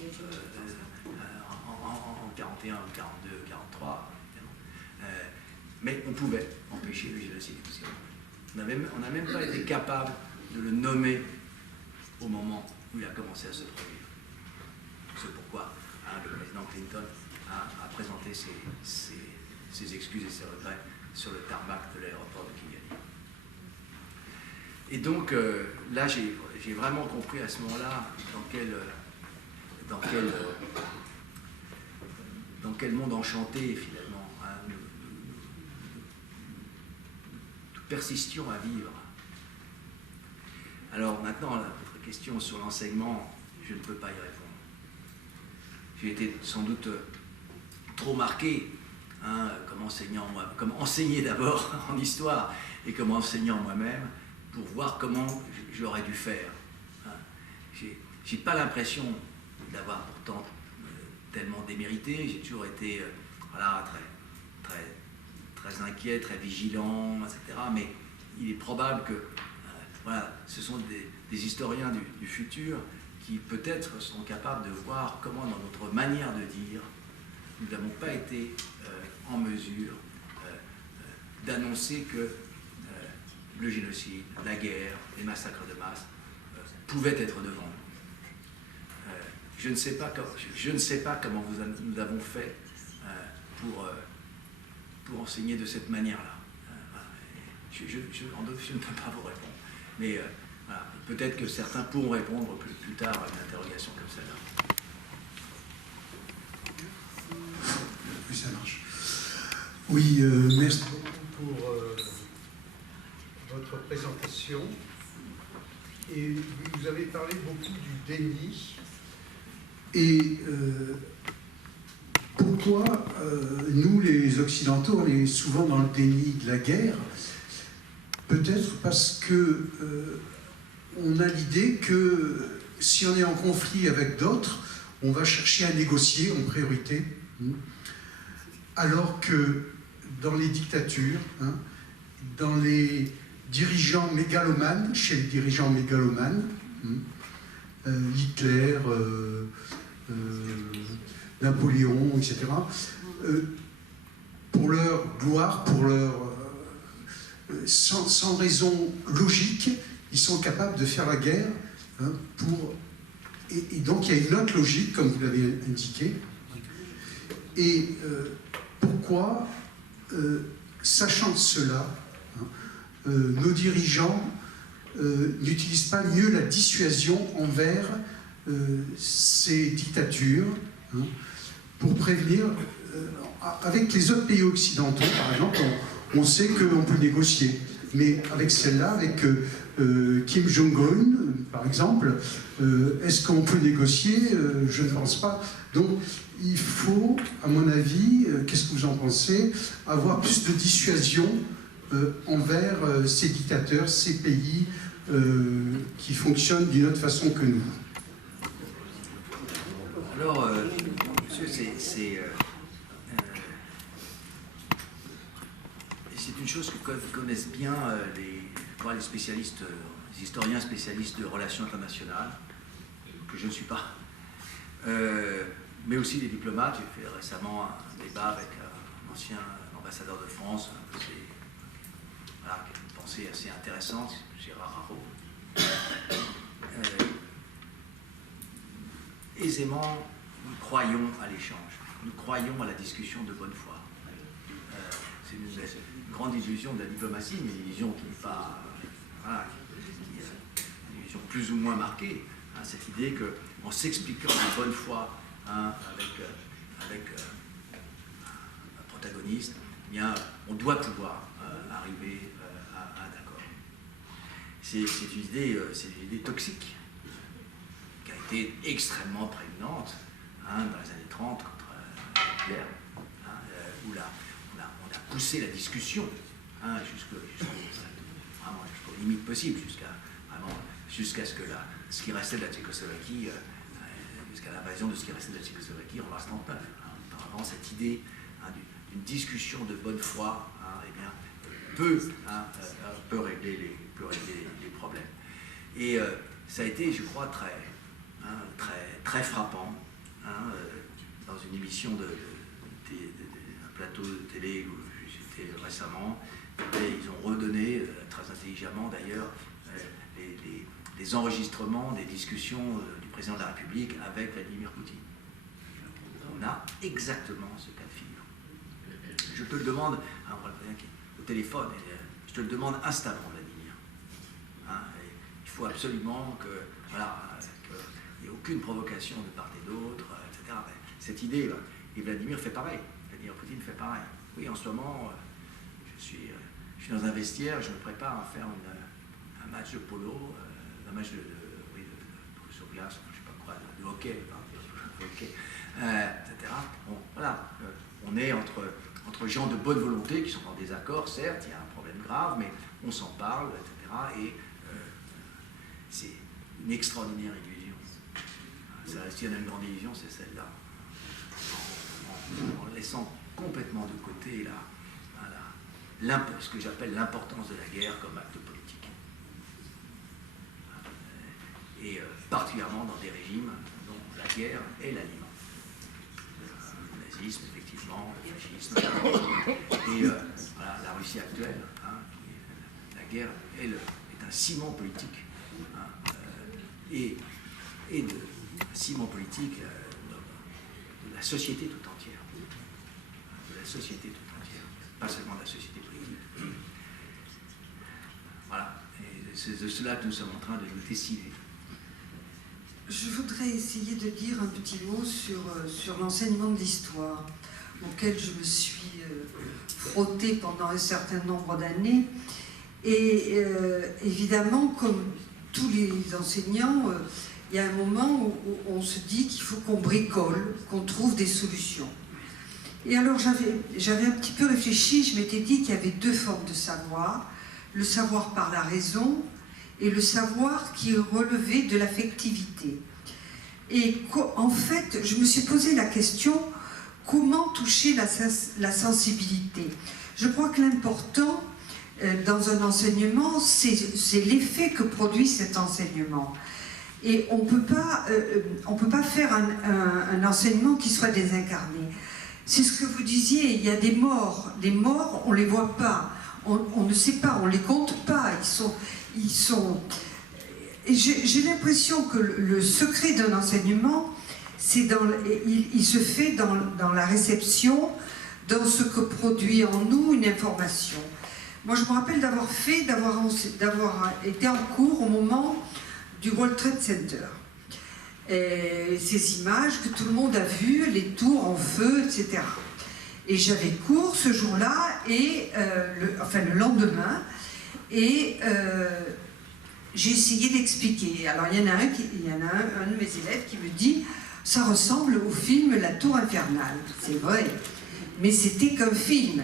en 41, 42, 43, mais on pouvait empêcher le génocide des Tutsis. On n'a même pas été capable de le nommer au moment où il a commencé à se produire. C'est pourquoi le président Clinton a présenté ses excuses et ses regrets sur le tarmac de l'aéroport de Kigali. Et donc, là, j'ai vraiment compris à ce moment-là dans quel monde enchanté, finalement, nous persistions à vivre. Alors maintenant, votre question sur l'enseignement, je ne peux pas y répondre. J'ai été sans doute trop marqué comme enseigner d'abord en histoire et comme enseignant moi-même pour voir comment j'aurais dû faire. J'ai pas l'impression d'avoir pourtant tellement démérité. J'ai toujours été très inquiet, très vigilant, etc. Mais il est probable que ce sont des historiens du futur qui peut-être seront capables de voir comment dans notre manière de dire, nous n'avons pas été en mesure d'annoncer que le génocide, la guerre, les massacres de masse pouvaient être devant nous. Je ne sais pas comment nous avons fait pour enseigner de cette manière-là. Je ne peux pas vous répondre. Mais peut-être que certains pourront répondre plus tard à une interrogation comme celle-là. Oui, ça marche. Oui, merci beaucoup pour votre présentation. Et vous avez parlé beaucoup du déni. Et pourquoi nous, les Occidentaux, on est souvent dans le déni de la guerre? Peut-être parce que on a l'idée que si on est en conflit avec d'autres, on va chercher à négocier en priorité. Alors que dans les dictatures, dans les dirigeants mégalomanes, chez les dirigeants mégalomanes, Hitler, Napoléon, etc., pour leur gloire, pour leur sans raison logique, ils sont capables de faire la guerre et donc il y a une autre logique, comme vous l'avez indiqué. Et pourquoi, sachant cela, nos dirigeants n'utilisent pas mieux la dissuasion envers ces dictatures pour prévenir, avec les autres pays occidentaux, par exemple, on sait qu'on peut négocier, mais avec celle-là, avec Kim Jong-un, par exemple, est-ce qu'on peut négocier? Je ne pense pas. Donc, il faut, à mon avis, qu'est-ce que vous en pensez, avoir plus de dissuasion envers ces dictateurs, ces pays qui fonctionnent d'une autre façon que nous. Alors, monsieur, c'est une chose que connaissent bien les spécialistes, les historiens spécialistes de relations internationales, que je ne suis pas, mais aussi les diplomates. J'ai fait récemment un débat avec un ancien ambassadeur de France, qui a une pensée assez intéressante, Gérard Haro. Aisément, nous croyons à l'échange, nous croyons à la discussion de bonne foi. c'est une grande illusion de la diplomatie, mais une illusion qui n'est pas... voilà, qui est une illusion plus ou moins marquée. Hein, cette idée qu'en s'expliquant de bonne foi avec un protagoniste, eh bien, on doit pouvoir arriver à un accord. C'est une idée toxique qui a été extrêmement prégnante dans les années 30 contre Hitler, où là, on a poussé la discussion jusqu'aux limites possibles, jusqu'à ce que ce qui restait de la Tchécoslovaquie, jusqu'à l'invasion de ce qui restait de la Tchécoslovaquie en mars 1939. Vraiment cette idée d'une discussion de bonne foi eh bien, peut régler les problèmes. Et ça a été, je crois, très frappant dans une émission un plateau de télé où j'étais récemment. Et ils ont redonné, très intelligemment d'ailleurs, les enregistrements des discussions du président de la République avec Vladimir Poutine. On a exactement ce cas de figure. Je te le demande, on va le président qui est au téléphone, je te le demande instamment, Vladimir. Il faut absolument qu'il n'y ait aucune provocation de part et d'autre, etc. Cette idée, et Vladimir fait pareil. Vladimir Poutine fait pareil. Oui, en ce moment, je suis dans un vestiaire, je me prépare à faire un match de polo, un match de sur glace, je ne sais pas quoi, de hockey, etc. Bon, voilà, on est entre gens de bonne volonté qui sont en désaccord, certes, il y a un problème grave, mais on s'en parle, etc. Et c'est une extraordinaire illusion. S'il y en a une grande illusion, c'est celle-là. En laissant complètement de côté ce que j'appelle l'importance de la guerre comme acte politique. Et particulièrement dans des régimes dont la guerre est l'aliment. Le nazisme, effectivement, le fascisme, et la Russie actuelle. La guerre est un ciment politique. Et un ciment politique de la société tout entière. De la société tout entière. Pas seulement de la société politique. Voilà. Et c'est de cela que nous sommes en train de nous décider. Je voudrais essayer de dire un petit mot sur l'enseignement de l'histoire, auquel je me suis frottée pendant un certain nombre d'années. Et évidemment, comme tous les enseignants, il y a un moment où on se dit qu'il faut qu'on bricole, qu'on trouve des solutions. Et alors j'avais un petit peu réfléchi, je m'étais dit qu'il y avait deux formes de savoir, le savoir par la raison et le savoir qui relevait de l'affectivité. Et en fait, je me suis posé la question, comment toucher la sensibilité? Je crois que l'important dans un enseignement, c'est l'effet que produit cet enseignement. Et on peut pas faire un enseignement qui soit désincarné. C'est ce que vous disiez, il y a des morts. Les morts, on ne les voit pas. On ne sait pas, on ne les compte pas. Ils sont... Et j'ai l'impression que le secret d'un enseignement, il se fait dans la réception, dans ce que produit en nous une information. Moi, je me rappelle d'avoir été en cours au moment du World Trade Center. Et ces images que tout le monde a vues, les tours en feu, etc. Et j'avais cours ce jour-là, et le lendemain, et j'ai essayé d'expliquer. Alors il y en a un de mes élèves qui me dit « ça ressemble au film La Tour Infernale ». C'est vrai, mais c'était qu'un film.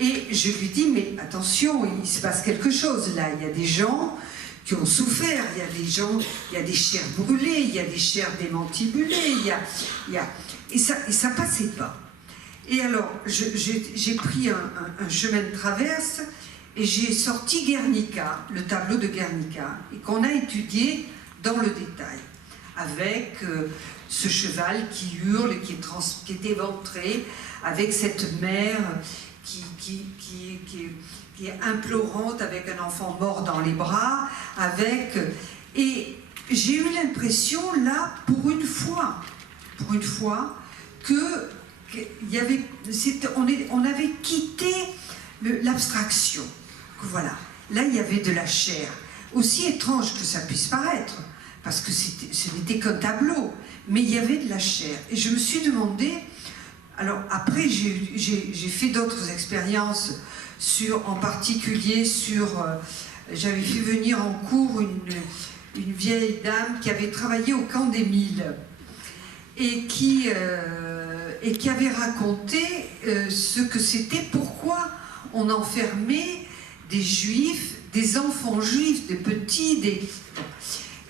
Et je lui dis « mais attention, il se passe quelque chose là, il y a des gens qui ont souffert, il y a des gens, il y a des chairs brûlées, il y a des chairs démantibulées, et ça passait pas. Et alors, j'ai pris un chemin de traverse et j'ai sorti Guernica, le tableau de Guernica, et qu'on a étudié dans le détail, avec ce cheval qui hurle, qui est éventré, avec cette mère qui est implorante avec un enfant mort dans les bras, et j'ai eu l'impression là, pour une fois, on avait quitté l'abstraction. Voilà, là il y avait de la chair. Aussi étrange que ça puisse paraître, parce que ce n'était qu'un tableau, mais il y avait de la chair. Et je me suis demandé, alors après j'ai fait d'autres expériences, en particulier j'avais fait venir en cours une vieille dame qui avait travaillé au camp d'Émile et qui avait raconté ce que c'était, pourquoi on enfermait des juifs, des enfants juifs, des petits,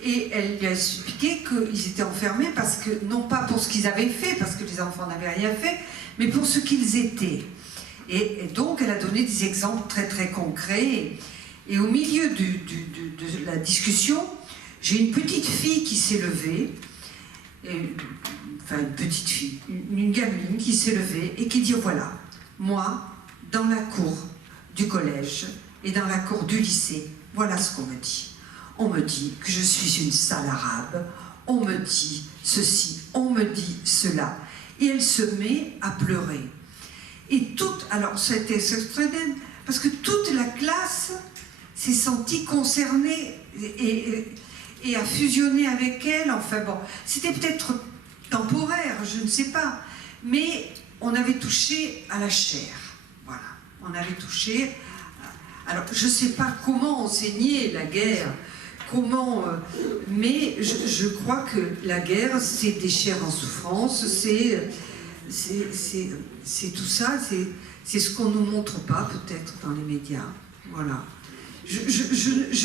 et elle lui a expliqué qu'ils étaient enfermés parce que, non pas pour ce qu'ils avaient fait, parce que les enfants n'avaient rien fait, mais pour ce qu'ils étaient. Et donc elle a donné des exemples très très concrets. Et au milieu de la discussion, j'ai une petite fille qui s'est levée, enfin une petite fille, une gamine qui s'est levée et qui dit, voilà, moi, dans la cour du collège et dans la cour du lycée, voilà ce qu'on me dit. On me dit que je suis une sale arabe, on me dit ceci, on me dit cela. Et elle se met à pleurer. Et alors c'était extraordinaire, parce que toute la classe s'est sentie concernée et a fusionné avec elle. Enfin bon, c'était peut-être temporaire, je ne sais pas, mais on avait touché à la chair. Voilà, on avait touché. Alors je ne sais pas comment enseigner la guerre, mais je crois que la guerre, c'est des chairs en souffrance, c'est tout ça, c'est ce qu'on ne nous montre pas peut-être dans les médias. Voilà. Je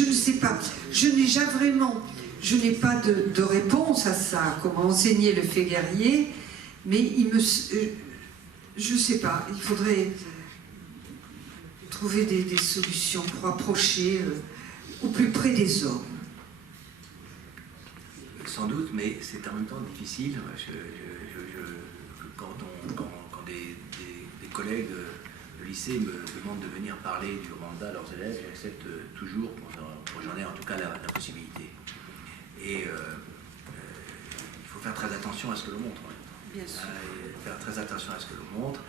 ne sais pas. Je n'ai pas de réponse à ça, comment enseigner le fait guerrier, mais je ne sais pas, il faudrait trouver des solutions pour approcher au plus près des hommes. Sans doute, mais c'est en même temps difficile. Quand des collègues de lycée me demandent de venir parler du Rwanda à leurs élèves, j'accepte toujours, quand j'en ai en tout cas la possibilité. Et il faut faire très attention à ce que l'on montre. Bien sûr. Faire très attention à ce que l'on montre.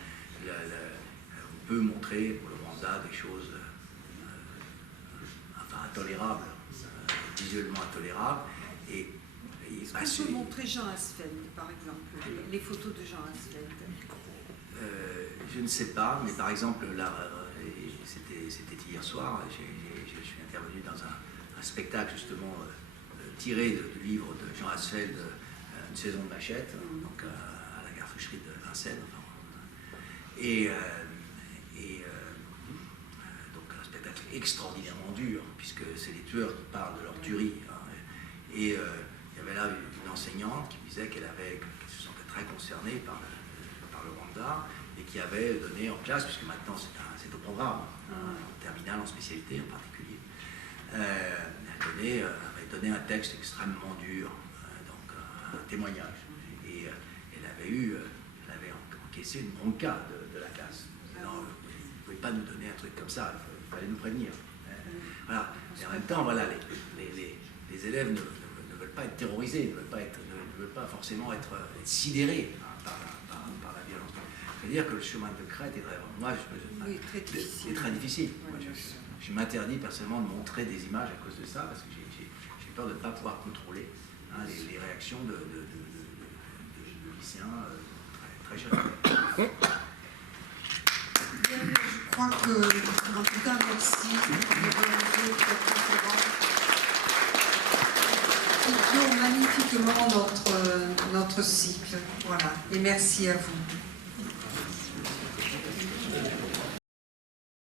On peut montrer pour le Rwanda des choses intolérables, visuellement intolérables. Est-ce qu'on peut montrer Jean Asfeld, par exemple, les photos de Jean Asfeld? Je ne sais pas, mais par exemple, là, c'était hier soir, je suis intervenu dans un spectacle justement tiré du livre de Jean Asfeld, Une saison de machette, donc à la cartoucherie de Vincennes. Et donc un spectacle extraordinairement dur, puisque c'est les tueurs qui parlent de leur tuerie. Et il y avait là une enseignante qui me disait qu'elle se sentait très concernée par le Rwanda et qui avait donné en classe, puisque maintenant c'est au programme, en terminale, en spécialité en particulier, elle avait donné un texte extrêmement dur, donc un témoignage. Et elle avait encaissé une bronca de la classe. Non, vous ne pouvez pas nous donner un truc comme ça, il fallait nous prévenir. Voilà. Et en même temps, voilà, les élèves ne veulent pas être terrorisés, ne veulent pas forcément être sidérés par la violence. C'est-à-dire que le chemin de crête est très difficile. Ouais, Moi, je m'interdis personnellement de montrer des images à cause de ça, parce que j'ai peur de ne pas pouvoir contrôler les réactions de lycéens très jeunes. Je crois que, en tout cas, merci de réaliser cette conférence qui clôt magnifiquement notre cycle. Voilà. Et merci à vous.